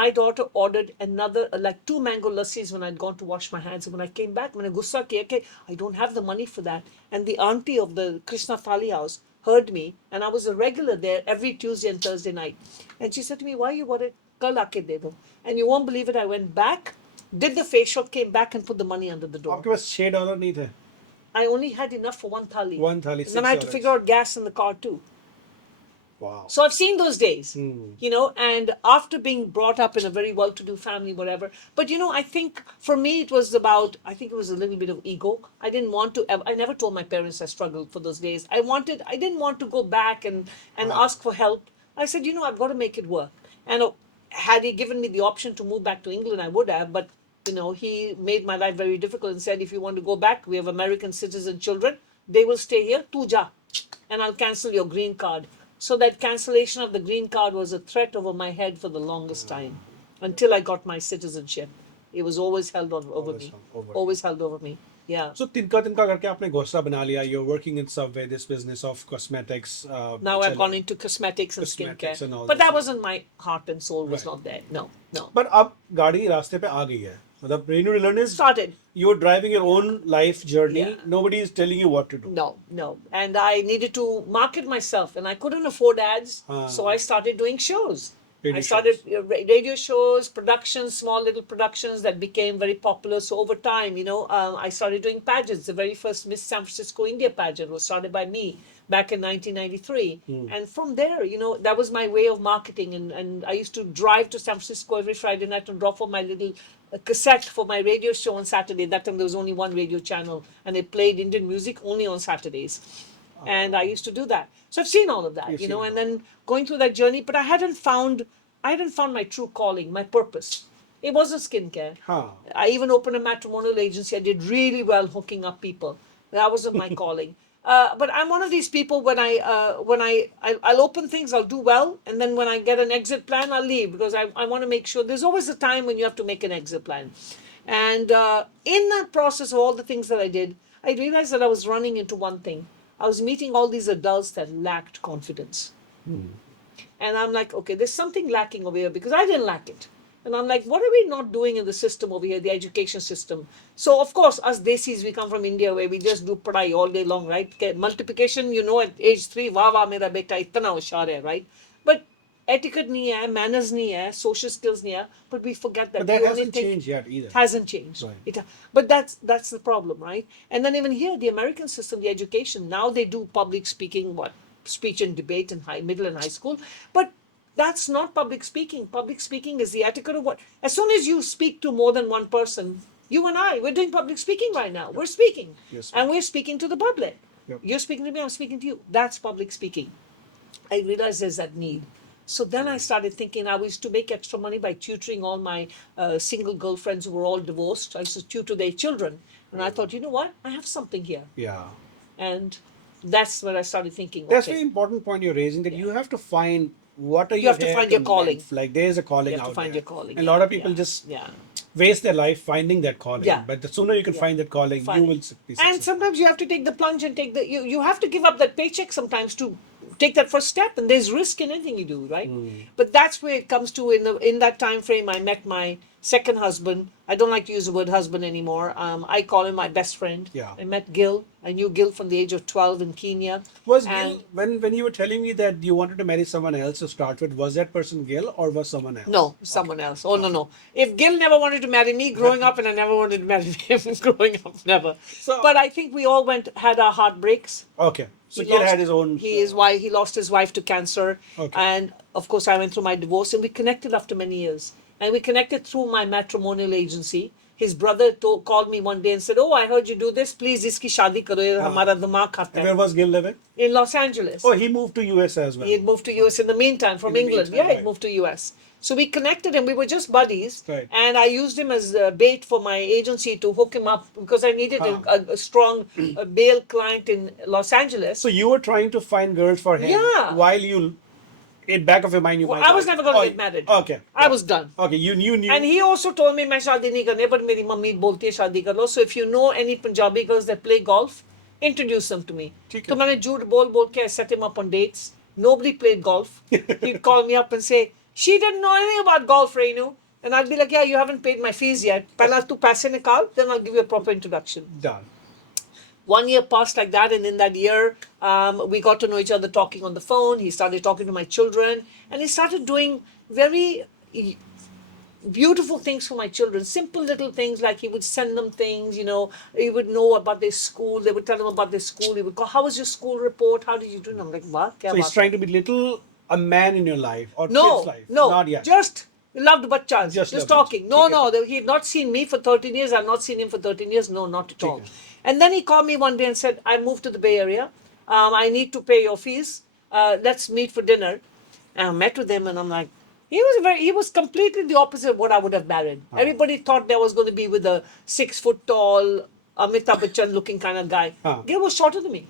my daughter ordered another, like 2 mango lassis when I'd gone to wash my hands. And when I came back, when I gussa kiya ke, I don't have the money for that. And the auntie of the Krishna Thali house heard me, and I was a regular there every Tuesday and Thursday night. And she said to me, why you ordered kal aake de do? And you won't believe it, I went back, did the facial, came back and put the money under the door. आपके पास $6 नहीं थे. I only had enough for one thali. One thali, And then I had to $6. figure out gas in the car too. Wow. So I've seen those days, you know, and after being brought up in a very well-to-do family, whatever. But you know, I think for me it was about, I think it was a little bit of ego. I didn't want to, I never told my parents I struggled for those days. I didn't want to go back and Wow. ask for help. I said, you know, I've got to make it work. And had he given me the option to move back to England, I would have. But you know, he made my life very difficult and said, if you want to go back, we have American citizen children. They will stay here. Tu ja, and I'll cancel your green card. So that cancellation of the green card was a threat over my head for the longest time until I got my citizenship. It was always held on over Always me. over you. Always held over me. Yeah. So तिनका करके आपने घोंसला बना लिया. You're working in Subway, this business of cosmetics. Now I've चल- gone into cosmetics and Cosmetics skincare. and all But that that stuff. wasn't my heart and soul was Right. not there. No, no. But अब गाड़ी रास्ते पे आ गई है. मतलब Renu Dhillon is Started. you're driving your own life journey. Yeah. Nobody is telling you what to do. No, no. And I needed to market myself and I couldn't afford ads. So I started doing shows. Radio I started shows. radio shows, productions, small little productions that became very popular. So over time, you know, I started doing pageants. The very first Miss San Francisco India pageant was started by me back in 1993. And from there, you know, that was my way of marketing. And I used to drive to San Francisco every Friday night and drop off my little cassette for my radio show on Saturday. That time there was only one radio channel and it played Indian music only on Saturdays. And I used to do that. So I've seen all of that, You've you seen know, it and then going through that journey, but I hadn't found my true calling, my purpose. It wasn't skincare. Huh. I even opened a matrimonial agency. I did really well hooking up people. That wasn't my calling. But I'm one of these people I'll open things, I'll do well, and then when I get an exit plan, I'll leave because I want to make sure there's always a time when you have to make an exit plan. And in that process of all the things that I did, I realized that I was running into one thing. I was meeting all these adults that lacked confidence. And I'm like, okay, there's something lacking over here because I didn't lack it. And I'm like, what are we not doing in the system over here, the education system? So, of course, us Desis, we come from India where we just do padai all day long, right? Okay, multiplication, you know, at age 3, wah wah, mera beta itna hoshiyar hai, right? But etiquette nahi hai, manners nahi hai, social skills nahi hai, but we forget that. But that We only hasn't think- changed yet either. It hasn't changed. Right. But that's the problem, right? And then even here, the American system, the education, now they do public speaking, speech and debate in middle and high school, but that's not public speaking. Public speaking is the etiquette of what. As soon as you speak to more than one person, you and I, we're doing public speaking right now. We're speaking, Yes, and we're speaking to the public. Yep. You're speaking to me. I'm speaking to you. That's public speaking. I realized there's that need. So then I started thinking I used to make extra money by tutoring all my single girlfriends who were all divorced. I used to tutor their children. And I thought, you know what? I have something here. Yeah. And that's where I started thinking, That's okay, very important point you're raising that you have to find what are You have to here find your calling. live. Like there's a calling you have out to find there. your calling. And a lot of people just yeah. waste their life finding that calling. Yeah. But the sooner you can find that calling, Find you will it. be And successful. sometimes you have to take the plunge and you have to give up that paycheck sometimes to take that first step, and there's risk in anything you do, right? But that's where it comes to in that time frame. I met my second husband. I don't like to use the word husband anymore. I call him my best friend. Yeah. I met Gil. I knew Gil from the age of 12 in Kenya. Was and Gil, when you were telling me that you wanted to marry someone else to start with, was that person Gil or was someone else? No, someone else. Oh, no. If Gil never wanted to marry me growing up, and I never wanted to marry him growing up, never. But I think we all had our heartbreaks. Okay. So He Gil lost- had his own. He lost his wife to cancer. Okay. And of course, I went through my divorce, and we connected after many years. And we connected through my matrimonial agency. His brother called me one day and said, "Oh, I heard you do this. Please, iski shaadi karo. Ye hamara dimag khata And hai." where was Gil living? In Los Angeles. Oh, he moved to US as well. He had moved to US in the meantime from In the England. meantime, He'd right. moved to US. So we connected and we were just buddies. Right. And I used him as bait for my agency to hook him up because I needed a strong bail client in Los Angeles. So you were trying to find girls for him. Yeah. While you, in back of your mind, you might. I was like- never going to Oh, get married. Okay. I was done. Okay, you knew. And he also told me मैं शादी नहीं करनी but मेरी mummy बोलती है शादी कर लो. So if you know any Punjabi girls that play golf, introduce them to me. ठीक है. तो मैंने झूठ बोल के I set him up on dates. Nobody played golf. He'd call me up and say, she didn't know anything about golf, Renu. And I'd be like, yeah, you haven't paid my fees yet. पहला तू पैसे निकाल, then I'll give you a proper introduction. Done. 1 year passed like that, and in that year, we got to know each other talking on the phone. He started talking to my children, and he started doing very beautiful things for my children. Simple little things like he would send them things, you know, he would know about their school. They would tell him about their school. He would call, how was your school report? How did you do? And I'm like, what? So he's trying to be little a man in your life or No, kid's life? no, Not yet. just loved bachas, Just just loved talking. bachas. No, ठीक no, है. he had not seen me for 13 years. I've not seen him for 13 years. No, not at all. ठीक है. And then he called me one day and said, I moved to the Bay Area. I need to pay your fees. Let's meet for dinner. And I met with him and I'm like, he was completely the opposite of what I would have married. Everybody thought that I was going to be with a 6 foot tall, Amitabh Bachchan looking kind of guy. Gil was shorter than me.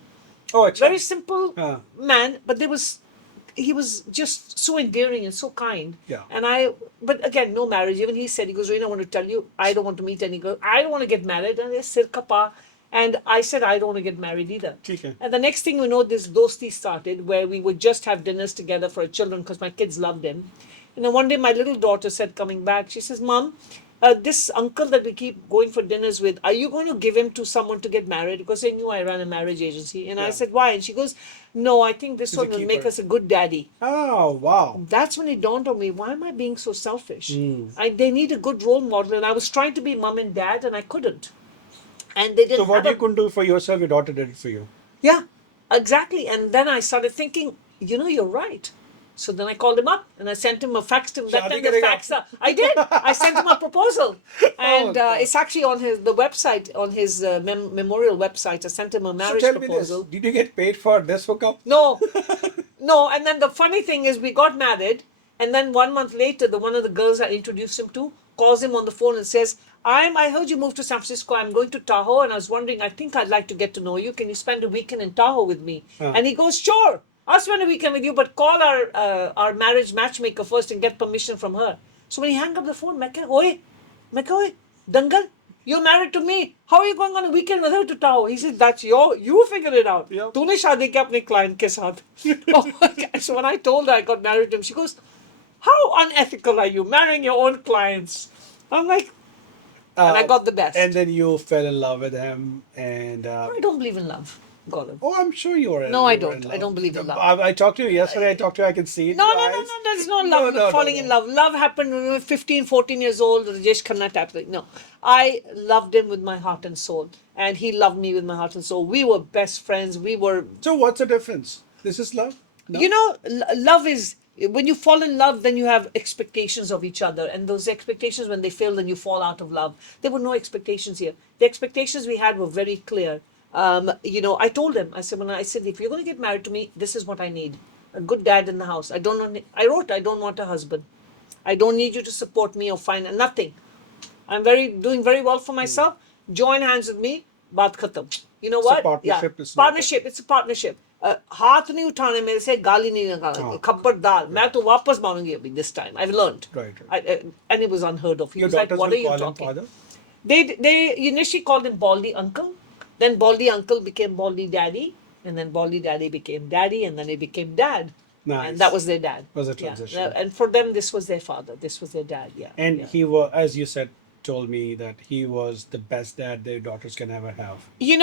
Oh, अच्छा. Very simple man, but he was just so endearing and so kind. Yeah. But again, no marriage. Even he said, he goes, Renu, I want to tell you, I don't want to meet any girl. I don't want to get married. And they said, Kapa. And I said, I don't want to get married either. ठीक है. And the next thing we know, this dosti started where we would just have dinners together for our children because my kids loved him. And then one day my little daughter said, coming back, she says, Mom, this uncle that we keep going for dinners with, are you going to give him to someone to get married? Because they knew I ran a marriage agency. And I said, why? And she goes, no, I think this one will make us a good daddy. Oh, wow. That's when it dawned on me, why am I being so selfish? They need a good role model. And I was trying to be mom and dad and I couldn't. And they didn't So what have you couldn't do for yourself, your daughter did it for you. Yeah, exactly. And then I started thinking, you're right. So then I called him up and I sent him a fax to him. That शादी time the करेगा? fax, I did. I sent him a proposal. And God. it's actually on the website, on his memorial website. I sent him a So marriage tell me this, proposal. did you get paid for this hookup? No, no. And then the funny thing is we got married. And then 1 month later, one of the girls I introduced him to calls him on the phone and says, I heard you moved to San Francisco. I'm going to Tahoe. And I was wondering, I think I'd like to get to know you. Can you spend a weekend in Tahoe with me? And he goes, sure. I'll spend a weekend with you, but call our marriage matchmaker first and get permission from her. So when he hung up the phone, मैं कहा, "Oi, Dangal, you're married to me. How are you going on a weekend with her to Tahoe?" He said, you figure it out. Yeah. तूने शादी किया अपने client के साथ. Oh my God. So when I told her I got married to him, she goes, how unethical are you marrying your own clients? I'm like, and I got the best. And then you fell in love with him, and I don't believe in love, Gaurav. oh, I'm sure you were. No, I you were don't. in I love. don't believe in love. I talked to you yesterday. I talked to you. I can see it. No, in no, your no, eyes. no, there's no love, falling in love. Love happened when we were 15, 14 years old, Rajesh Khanna type thing. No, I loved him with my heart and soul. And he loved me with my heart and soul. We were best friends. We were, So what's the difference? This is love? No? love is, when you fall in love, then you have expectations of each other. And those expectations, when they fail, then you fall out of love. There were no expectations here. The expectations we had were very clear. I told him, I said, if you're going to get married to me, this is what I need. A good dad in the house. I don't want a husband. I don't need you to support me or find nothing. I'm doing very well for myself. Join hands with me. Baat khatam. You know It's a what? partnership, it's not Partnership. It's a partnership. हाथ नहीं उठाने मेरे से गाली नहीं लगाना खबरदार मैं तो वापस मांगूंगी अभी this time I've learned Right. and it was unheard of. He Your was like, daughters what will are you call him talking? father? They initially called him Baldy Uncle, then Baldy Uncle became Baldy Daddy, and then Baldy Daddy became Daddy, and then he became Dad. Nice. And that was their dad. Was a Yeah. transition. And for them, this was their father. This was their dad. Yeah. And yeah. he was, as you said, told me that he was the best dad their daughters can ever have. I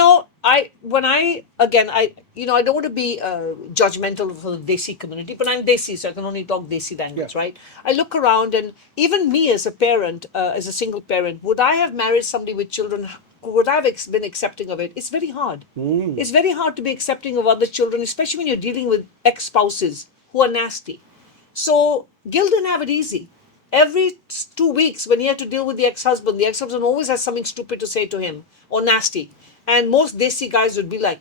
don't want to be judgmental for the Desi community, but I'm Desi, so I can only talk Desi language, Yeah. right? I look around, and even me as a parent, as a single parent, would I have married somebody with children? Would I have been accepting of it? It's very hard. It's very hard to be accepting of other children, especially when you're dealing with ex-spouses who are nasty. So Gil didn't have it easy. Every 2 weeks, when he had to deal with the ex-husband always has something stupid to say to him or nasty. And most Desi guys would be like,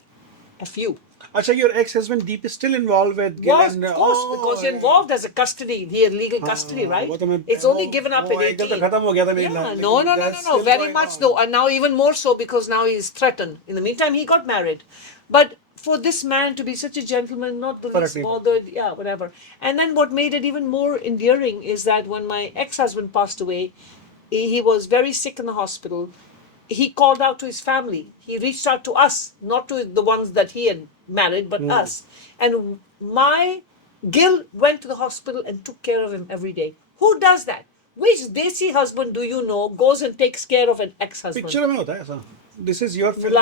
F you. Acha, your ex-husband Deep is still involved with Gil Was, and of course, because you're involved as a custody. He had legal custody, right? It's only given up at 18. Yeah, no, very much though. And now even more so because now he's threatened. In the meantime, he got married. But for this man to be such a gentleman, not the least bothered, yeah, whatever. And then what made it even more endearing is that when my ex-husband passed away, he was very sick in the hospital. He called out to his family. He reached out to us, not to the ones that he had married, but us. And my Gil went to the hospital and took care of him every day. Who does that? Which Desi husband do you know goes and takes care of an ex-husband? Picture में होता है ऐसा. This is your film.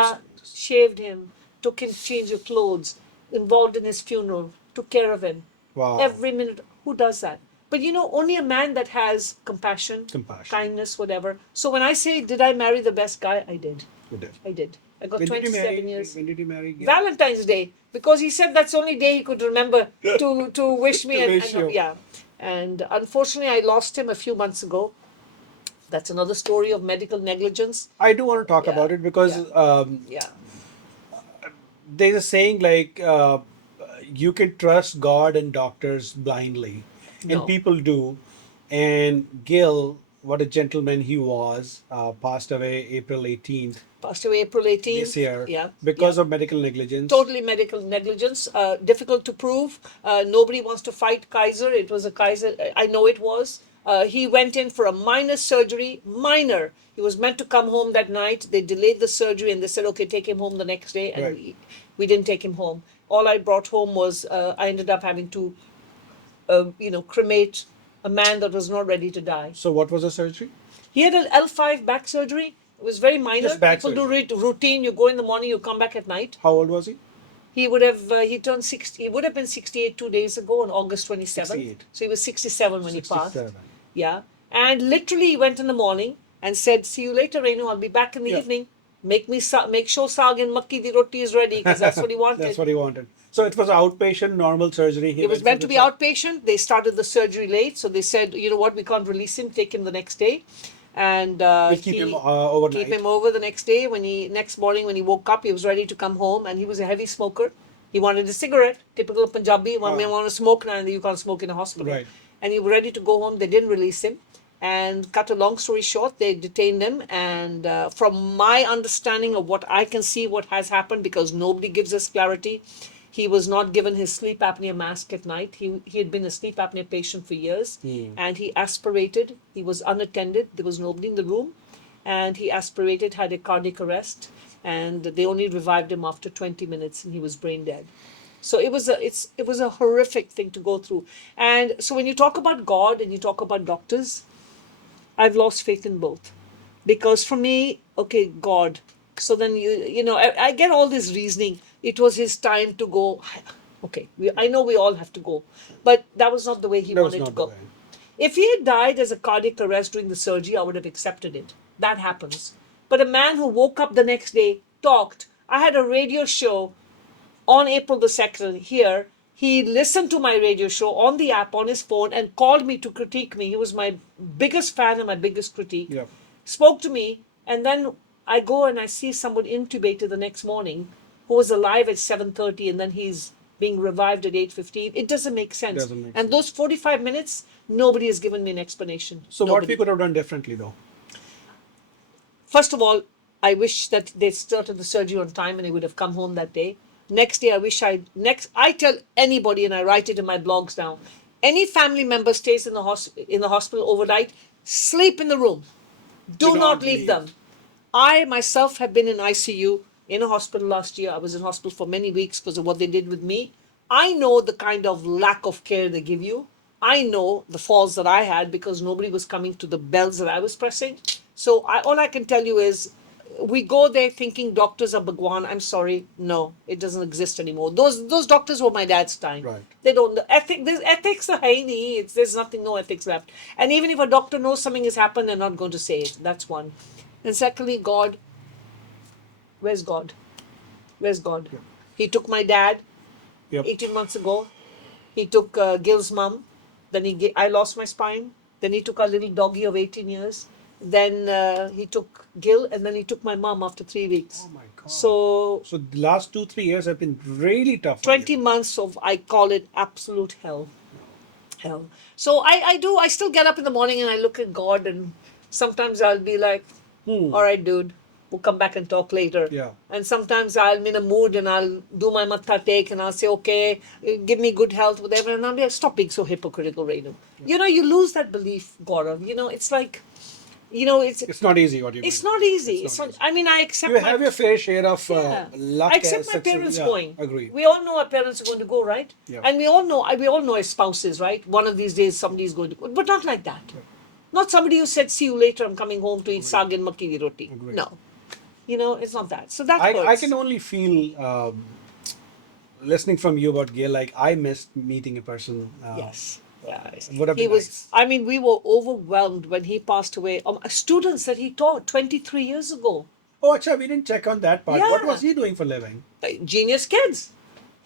Shaved him, took him change of clothes, involved in his funeral, took care of him. Wow. Every minute. Who does that? But only a man that has compassion, kindness, whatever. So when I say, did I marry the best guy? I did. You did. I did. I got When did you 27 marry? years. When did you marry? Gail? Valentine's Day, because he said that's the only day he could remember to wish me. To wish you. Yeah. And unfortunately, I lost him a few months ago. That's another story of medical negligence. I do want to talk Yeah. about it because Yeah. Yeah. there's a saying like you can trust God and doctors blindly, and No. people do. And Gil, what a gentleman he was, passed away April 18th Passed away April this 18th. year Yeah. because Yeah. of medical negligence. Totally medical negligence, difficult to prove. Nobody wants to fight Kaiser. It was a Kaiser, I know it was. He went in for a minor surgery, minor. He was meant to come home that night. They delayed the surgery and they said, okay, take him home the next day. And Right. we didn't take him home. All I brought home was I ended up having to, cremate a man that was not ready to die. So what was the surgery? He had an L5 back surgery. It was very minor. Just back People do surgery. it routine. You go in the morning, you come back at night. How old was he? He would have he turned 60. He would have been 68 2 days ago on August 27th. 68. So he was 67 when he passed. 67. Yeah, and literally he went in the morning and said, "See you later, Renu. I'll be back in the Yeah. evening. Make sure saag and makki di roti is ready because that's what he wanted." That's what he wanted. So it was outpatient, normal surgery. He It was went meant for to the be outpatient. They started the surgery late, so they said, "You know what? We can't release him. Take him the next day." And We'll keep him overnight. keep him over the next day. Next morning when he woke up, he was ready to come home, and he was a heavy smoker. He wanted a cigarette, typical Punjabi. One man want to smoke now, and you can't smoke in a hospital. Right. And he was ready to go home. They didn't release him. And cut a long story short, they detained him. And from my understanding of what I can see, what has happened, because nobody gives us clarity, he was not given his sleep apnea mask at night. He had been a sleep apnea patient for years, and he aspirated. He was unattended. There was nobody in the room, and he aspirated, had a cardiac arrest, and they only revived him after 20 minutes, and he was brain dead. So it was a horrific thing to go through. And so when you talk about God and you talk about doctors, I've lost faith in both. Because for me, okay, God. So then I get all this reasoning. It was his time to go. Okay, I know we all have to go, but that was not the way he That was wanted to not the go. way. If he had died as a cardiac arrest during the surgery, I would have accepted it. That happens. But a man who woke up the next day, talked. I had a radio show on April the 2nd here. He listened to my radio show on the app on his phone and called me to critique me. He was my biggest fan and my biggest critique. Yeah. Spoke to me, and then I go and I see someone intubated the next morning who was alive at 7:30, and then he's being revived at 8:15. It doesn't make sense. Doesn't make and those 45 minutes, nobody has given me an explanation. So what Nobody. we could have done differently though? First of all, I wish that they started the surgery on time and he would have come home that day. Next day, I tell anybody, and I write it in my blogs now, any family member stays in the hospital overnight, sleep in the room. Do Do not not leave leave. them. I myself have been in ICU in a hospital last year. I was in hospital for many weeks because of what they did with me. I know the kind of lack of care they give you. I know the falls that I had because nobody was coming to the bells that I was pressing. So all I can tell you is we go there thinking doctors are Bhagwan. I'm sorry, no, it doesn't exist anymore. Those doctors were my dad's time. Right. They don't. There's ethics are haini. There's nothing, no ethics left. And even if a doctor knows something has happened, they're not going to say it. That's one. And secondly, God. Where's God? Where's God? He took my dad Yep. 18 months ago. He took Gil's mom. Then I lost my spine. Then he took our little doggy of 18 years. Then he took Gil, and then he took my mom after 3 weeks. Oh my God. So So the last 2-3 years have been really tough. for 20 you. months of, I call it absolute hell. Hell. So I still get up in the morning and I look at God, and sometimes I'll be like, all right, dude, we'll come back and talk later. Yeah. And sometimes I'll be in a mood and I'll do my matha take and I'll say, okay, give me good health, whatever. And I'll be like, stop being so hypocritical, Renu. You lose that belief, Gaurav. It's like, It's not easy what you it's not easy. It's not easy. I mean, I accept You have your fair share of yeah. luck. I accept as my success. parents Yeah, going. Agreed. We all know our parents are going to go, right? Yeah. And we all know as spouses, right? One of these days somebody is going to go, but not like that. Not somebody who said, "See you later. I'm coming home to eat sag and makki di roti." Agreed. No, it's not that. So that I hurts. can only feel listening from you about Gail. Like I missed meeting a person. Yes. Yeah. Would have He been was. nice. I mean, we were overwhelmed when he passed away. Students that he taught 23 years ago. Oh, actually, we didn't check on that part. What Yeah. was he doing for living? Genius Kids.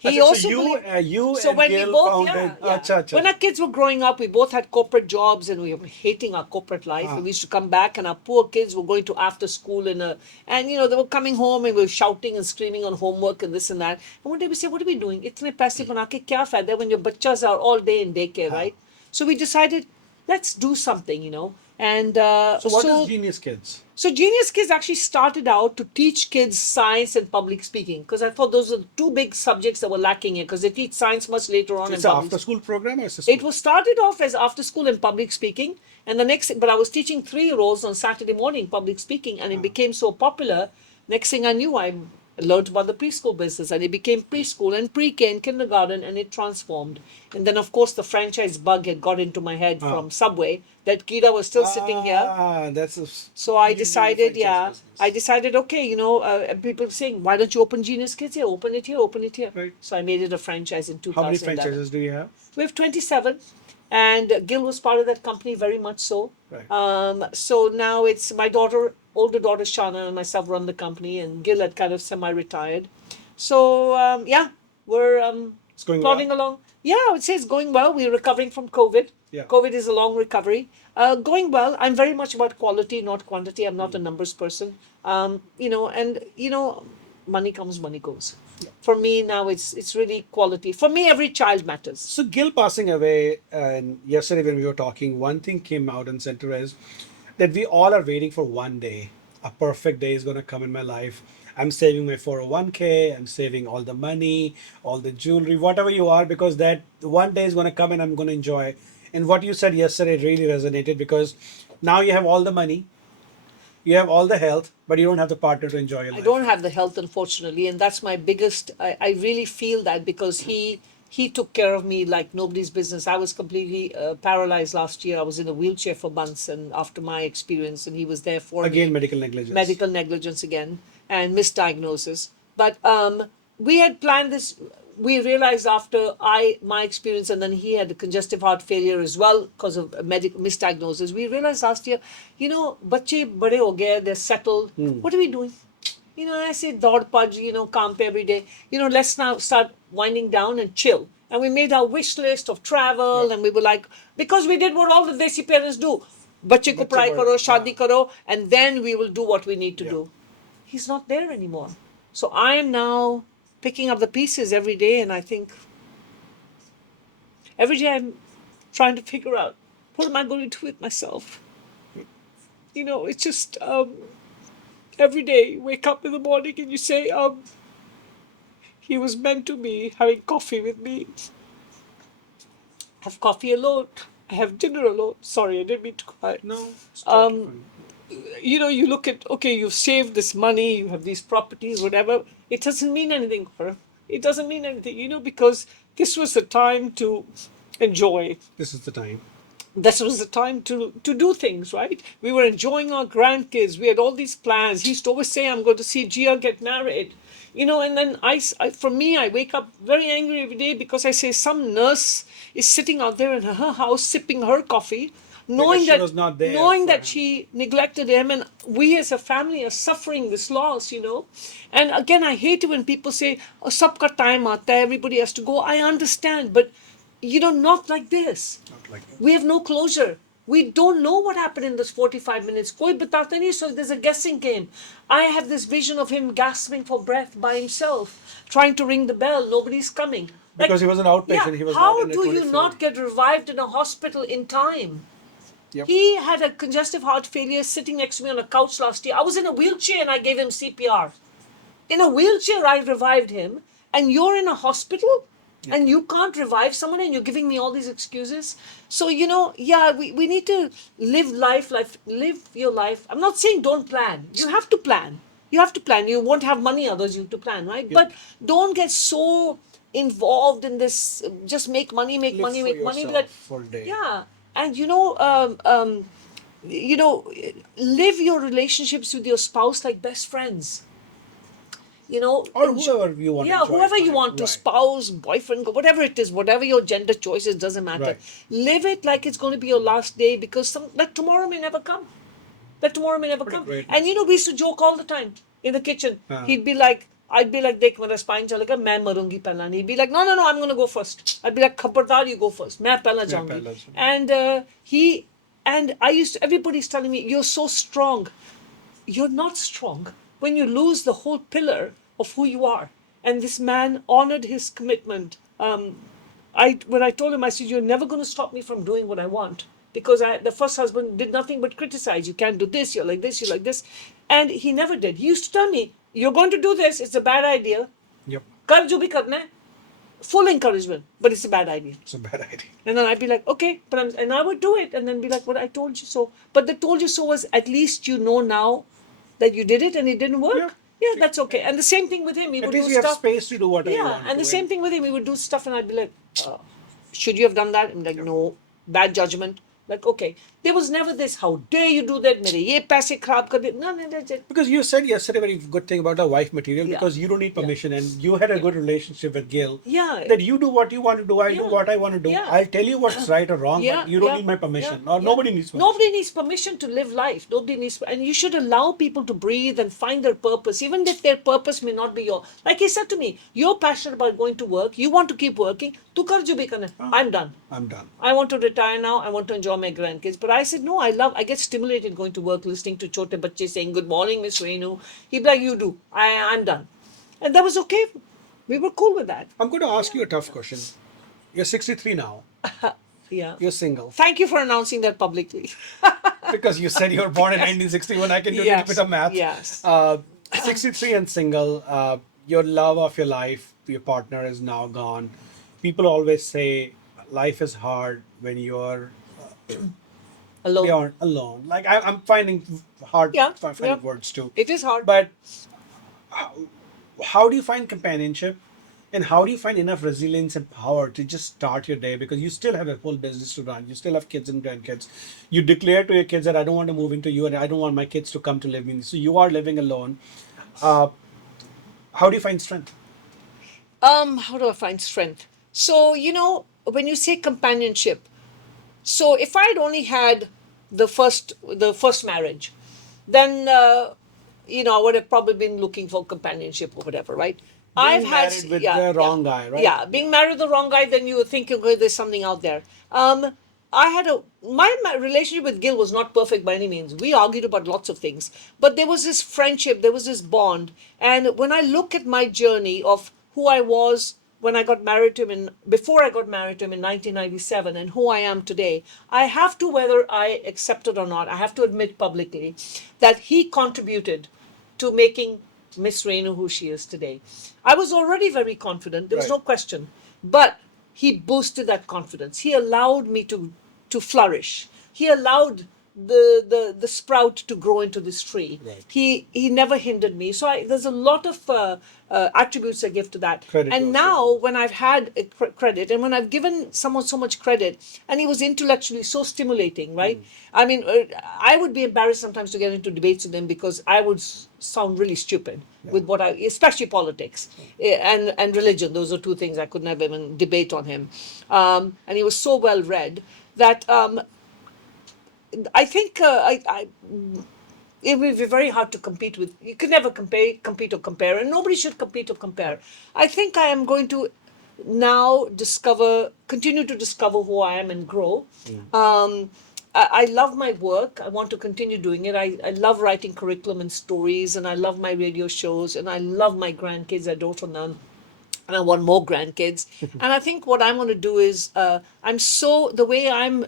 He Acha, so also you, believed. you So and when we Gil both, founded. yeah. Acha, When acha. our kids were growing up, we both had corporate jobs and we were hating our corporate life. Ah. And we used to come back and our poor kids were going to after school and they were coming home and we were shouting and screaming on homework and this and that. And one day we said, what are we doing? Itne paise bana ke kya fayda when your bachas are all day in daycare, Ah. right? So we decided, let's do something. And So what is Genius Kids? so Genius Kids actually started out to teach kids science and public speaking because I thought those were the two big subjects that were lacking here because they teach science much later on So in it's an public. after-school program or it's a It school? was started off as after school and public speaking, and but I was teaching 3 year olds on Saturday morning public speaking, and it became so popular. Next thing I knew, I learned about the preschool business, and it became preschool and pre-K and kindergarten, and it transformed. And then, of course, the franchise bug had got into my head Ah. from Subway that Kira was still sitting here. That's a So I easy decided, franchise I business. decided, okay, people saying, why don't you open Genius Kids here? Open it here, open it here. Right. So I made it a franchise in How many 2011. franchises do you have? We have 27, and Gil was part of that company very much so. Right. So now it's my older daughter Shana, and myself run the company, and Gil had kind of semi-retired. So yeah, we're It's going plodding well? along. Yeah, I would say it's going well. We're recovering from COVID. Yeah. COVID is a long recovery. Going well. I'm very much about quality, not quantity. I'm not a numbers person. Money comes, money goes. For me now, it's really quality. For me, every child matters. So Gil passing away, and yesterday when we were talking, one thing came out in center is that we all are waiting for one day. A perfect day is going to come in my life. I'm saving my 401k. I'm saving all the money, all the jewelry, whatever you are, because that one day is going to come and I'm going to enjoy. And what you said yesterday really resonated because now you have all the money, you have all the health, but you don't have the partner to enjoy your I life. don't have the health, unfortunately, and that's my biggest. I really feel that because he took care of me like nobody's business. I was completely paralyzed last year. I was in a wheelchair for months, and after my experience, and he was there for Again, me. medical negligence. Medical negligence again and misdiagnosis. But we had planned this. We realized after my experience, and then he had a congestive heart failure as well because of a medical misdiagnosis. We realized last year, bache bade ho gaye, they're settled. What are we doing? I say dod pudge, camp every day. Let's now start winding down and chill. And we made our wish list of travel, Yeah. and we were like, because we did what all the desi parents do. Bacche ko Bacche पढ़ाई bade, karo, yeah. शादी karo, and then we will do what we need to Yeah. do. He's not there anymore. So I am now picking up the pieces every day, and I think every day I'm trying to figure out what am I going to do with myself. It's just every day you wake up in the morning and you say, he was meant to be having coffee with me. Have coffee alone. I have dinner alone. Sorry, I didn't mean to cry. No, it's totally fine. You look at, okay, you've saved this money, you have these properties, whatever. It doesn't mean anything for her. It doesn't mean anything, because this was the time to enjoy. This is the time. This was the time to do things, right? We were enjoying our grandkids. We had all these plans. He used to always say, I'm going to see Gia get married. And then for me, I wake up very angry every day because I say some nurse is sitting out there in her house sipping her coffee, knowing she that was not there knowing for that him. she neglected him, and we as a family are suffering this loss. And again, I hate it when people say, oh, sabka time aata hai, everybody has to go. I understand, but not like this. Not like that. We have no closure. We don't know what happened in those 45 minutes. Koi batata nahi, so there's a guessing game. I have this vision of him gasping for breath by himself, trying to ring the bell. Nobody's coming. Because he was an outpatient, he was how not in a do you 24. not get revived in a hospital in time? Yep. He had a congestive heart failure sitting next to me on a couch last year. I was in a wheelchair and I gave him CPR. In a wheelchair, I revived him, and you're in a hospital and you can't revive someone and you're giving me all these excuses. So, we need to live your life. I'm not saying don't plan. You have to plan. You have to plan. You won't have money, others you have to plan, right? Yep. But don't get so involved in this, just make money, make Live money, for make money. yourself for a day. Yeah. And live your relationships with your spouse like best friends. Or whoever you want to yeah, enjoy whoever you time. want to, Right. spouse, boyfriend, whatever it is, whatever your gender choices, doesn't matter. Right. Live it like it's going to be your last day because like tomorrow may never come. that tomorrow may never What a come. great And you know, we used to joke all the time in the kitchen. He'd be like, I'd be like, देख मेरा spine चलेगा, मैं मरूंगी पहला. And he'd be like, no, no, no, I'm gonna go first. I'd be like, खबरदार, you go first. मैं पहला मैं जाऊंगी. पहला जाऊंगी. And and I used to, everybody's telling me, you're so strong. You're not strong when you lose the whole pillar of who you are. And this man honored his commitment. When I told him, I said, "You're never going to stop me from doing what I want." Because the first husband did nothing but criticize. You can't do this, you're like this, you're like this. And he never did. He used to tell me, "You're going to do this, it's a bad idea. Yep. Kar jo bhi karna hai." Full encouragement, but it's a bad idea. It's a bad idea. And then I'd be like, okay, and I would do it, and then be like, "What I told you so." But the told you so was at least you know now that you did it and it didn't work. Yeah. Yeah, that's okay. And the same thing with him. He At would least do you have stuff. space to do whatever you Yeah, want and to. the same thing with him. He would do stuff, and I'd be like, should you have done that? I'm like, no, bad judgment. Like, okay. There was never this, how dare you do that? मेरे ये पैसे खराब कर दे. No, no, that's it. Because you said yesterday a very good thing about the wife material, Yeah. because you don't need permission, and you had a good relationship with Gil. Yeah. That you do what you want to do, I do Yeah. what I want to do. Yeah. I'll tell you what's right or wrong, Yeah, but you don't yeah, need my permission, yeah, or yeah. nobody needs permission. Nobody needs permission to live life. Nobody needs, and you should allow people to breathe and find their purpose, even if their purpose may not be your. Like he said to me, "You're passionate about going to work. You want to keep working. Tu kar jo bhi karna hai. I'm done. I'm done. I want to retire now. I want to enjoy my grandkids." But I said, no, I get stimulated going to work, listening to chote bacche saying, "Good morning, Miss Renu." He'd be like, "You do. I'm done." And that was okay. We were cool with that. I'm going to ask you a tough question. You're 63 now. Yeah. You're single. Thank you for announcing that publicly. Because you said you were born in 1961. I can do a little bit of math. Yes. 63 and single. Your love of your life, your partner is now gone. People always say life is hard when you're Alone. beyond alone. Like I'm finding hard Yeah, finding yeah. words too. It is hard. But how do you find companionship, and how do you find enough resilience and power to just start your day? Because you still have a whole business to run. You still have kids and grandkids. You declare to your kids that I don't want to move into you, and I don't want my kids to come to live with me. So you are living alone. How do you find strength? How do I find strength? So, when you say companionship, so if I'd only had the first marriage, then I would have probably been looking for companionship or whatever, right? Being married with the wrong guy, right? Yeah, being married with the wrong guy, then you would think, okay, there's something out there. I had my relationship with Gil was not perfect by any means. We argued about lots of things, but there was this friendship, there was this bond. And when I look at my journey of who I was when I got married to him before I got married to him in 1997 and who I am today, I have to, whether I accept it or not, I have to admit publicly that he contributed to making Miss Renu who she is today. I was already very confident, there was Right. no question, but he boosted that confidence. He allowed me to flourish. He allowed the sprout to grow into this tree. Right. He never hindered me. So there's a lot of attributes I give to that. Credit And goes now when I've had credit, and when I've given someone so much credit, and he was intellectually so stimulating, right? I mean, I would be embarrassed sometimes to get into debates with him because I would sound really stupid with what especially politics and religion. Those are two things I could never even debate on him. And he was so well read that I think it would be very hard to compete with. You could never compete or compare, and nobody should compete or compare. I think I am going to now continue to discover who I am and grow. I love my work. I want to continue doing it. I love writing curriculum and stories, and I love my radio shows, and I love my grandkids. I don't for none. And I want more grandkids. And I think what I'm going to do is, the way I'm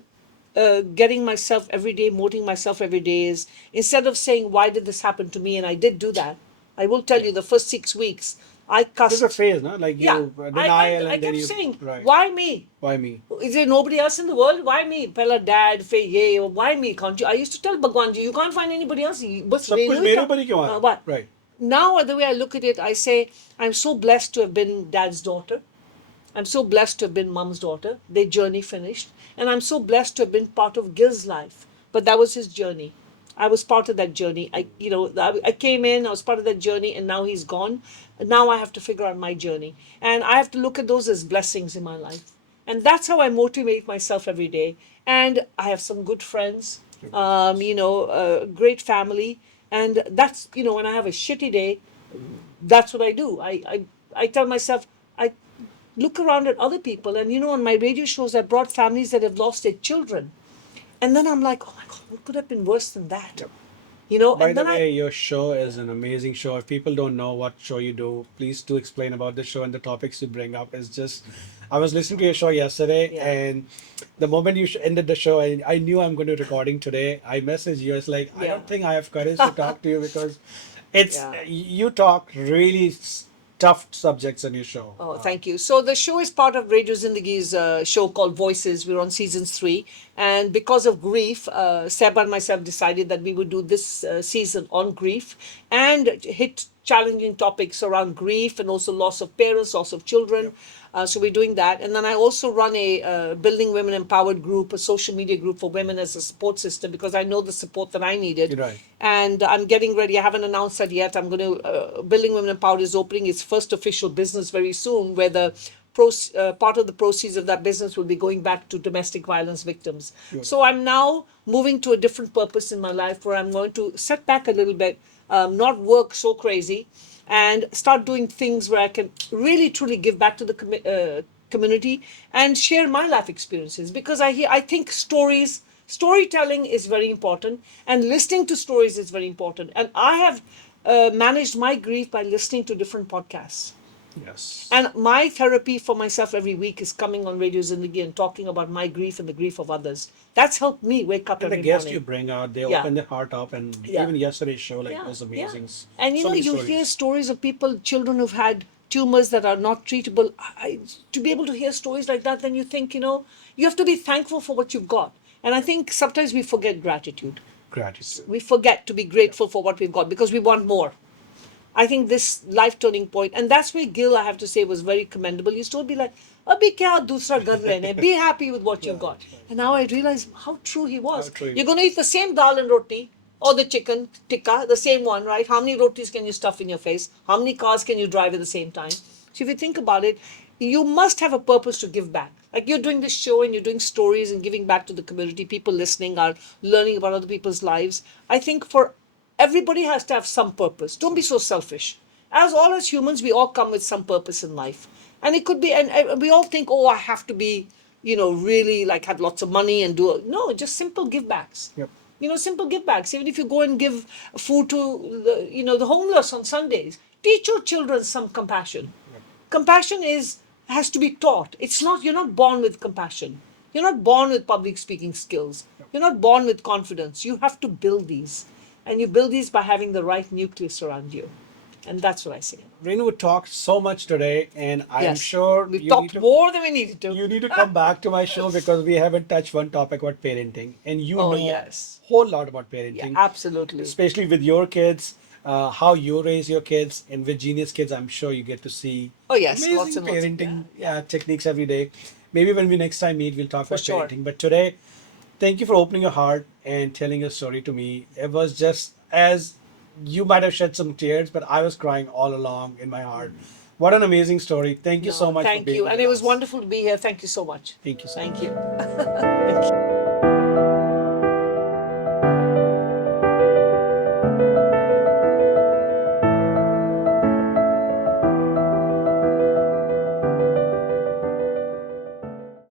getting myself every day, motivating myself every day is, instead of saying, why did this happen to me? And I did do that. I will tell you, the first 6 weeks, I cussed. There's a phase, no? Like Yeah, you denial, I and then kept you saying, right. why me? Why me? Is there nobody else in the world? Why me? Pehla dad, फिर ये, why me? Can't you? I used to tell Bhagwan ji, you can't find anybody else. बस सब कुछ रेणु मेरे का- ऊपर ही क्यों आ रहा है? What? Right. Now, the way I look at it, I say, I'm so blessed to have been dad's daughter. I'm so blessed to have been mom's daughter. Their journey finished. And I'm so blessed to have been part of Gil's life. But that was his journey. I was part of that journey. I came in, I was part of that journey, and now he's gone. And now I have to figure out my journey. And I have to look at those as blessings in my life. And that's how I motivate myself every day. And I have some good friends. great family. And that's, when I have a shitty day, that's what I do. I tell myself, I look around at other people, and on my radio shows, I brought families that have lost their children. And then I'm like, oh my God, what could have been worse than that? Yep. By And the then way, your show is an amazing show. If people don't know what show you do, please do explain about the show and the topics you bring up. Is just, I was listening to your show yesterday, Yeah. and the moment you ended the show, I knew I'm going to recording today. I messaged you. It's like I Yeah. don't think I have courage to talk to you because it's Yeah. you talk really tough subjects on your show. Oh, thank you. So the show is part of Radio Zindagi's show called Voices. We're on season 3, and because of grief, Seba and myself decided that we would do this season on grief and hit challenging topics around grief and also loss of parents, loss of children. So we're doing that, and then I also run a Building Women Empowered group, a social media group for women as a support system, because I know the support that I needed. Right. And I'm getting ready. I haven't announced that yet. I'm going to Building Women Empowered is opening its first official business very soon, where the part of the proceeds of that business will be going back to domestic violence victims. So I'm now moving to a different purpose in my life, where I'm going to set back a little bit, not work so crazy, and start doing things where I can really truly give back to the community and share my life experiences, because I think storytelling is very important, and listening to stories is very important. And I have managed my grief by listening to different podcasts. Yes. And my therapy for myself every week is coming on Radio Zindagi and talking about my grief and the grief of others. That's helped me wake up And the every guests morning. you bring out, they Yeah. open their heart up, and Yeah. even yesterday's show, like, Yeah, was yeah. amazing. And So many you stories. hear stories of people, children who've had tumors that are not treatable. To be able to hear stories like that, then you think, you have to be thankful for what you've got. And I think sometimes we forget gratitude. Gratitude. We forget to be grateful for what we've got because we want more. I think this life turning point, and that's where Gil, I have to say, was very commendable. He used to be like, "Abhi kya dusra ghar lene? Be happy with what you've got." And now I realize how true he was. How true he You're going to eat the same dal and roti or the chicken tikka, the same one, right? How many rotis can you stuff in your face? How many cars can you drive at the same time? So if you think about it, you must have a purpose to give back. Like you're doing this show and you're doing stories and giving back to the community. People listening are learning about other people's lives. I think for everybody has to have some purpose. Don't be so selfish. As humans, we all come with some purpose in life. And it could be, and we all think, oh, I have to be, really like have lots of money and do, no, just simple give backs. Yep. Simple give backs. Even if you go and give food to, the homeless on Sundays, teach your children some compassion. Compassion has to be taught. You're not born with compassion. You're not born with public speaking skills. You're not born with confidence. You have to build these. And you build these by having the right nucleus around you. And that's what I say. Renu talked so much today, and I'm Yes. sure We you talked need to, more than we needed to. you need to come back to my show because we haven't touched one topic about parenting, and you Oh, know yes. a whole lot about Yeah, parenting, absolutely. especially with your kids, how you raise your kids, and with Genius Kids, I'm sure you get to see Oh, yes, amazing lots and lots. parenting techniques every day. Maybe when we next time meet, we'll talk For about sure. parenting. But today, thank you for opening your heart and telling your story to me. It was just as you might have shed some tears, but I was crying all along in my heart. What an amazing story. Thank you so No, much for thank being you. with And it was us. wonderful to be here. Thank you so much. Thank you so Thank much. you. Thank you.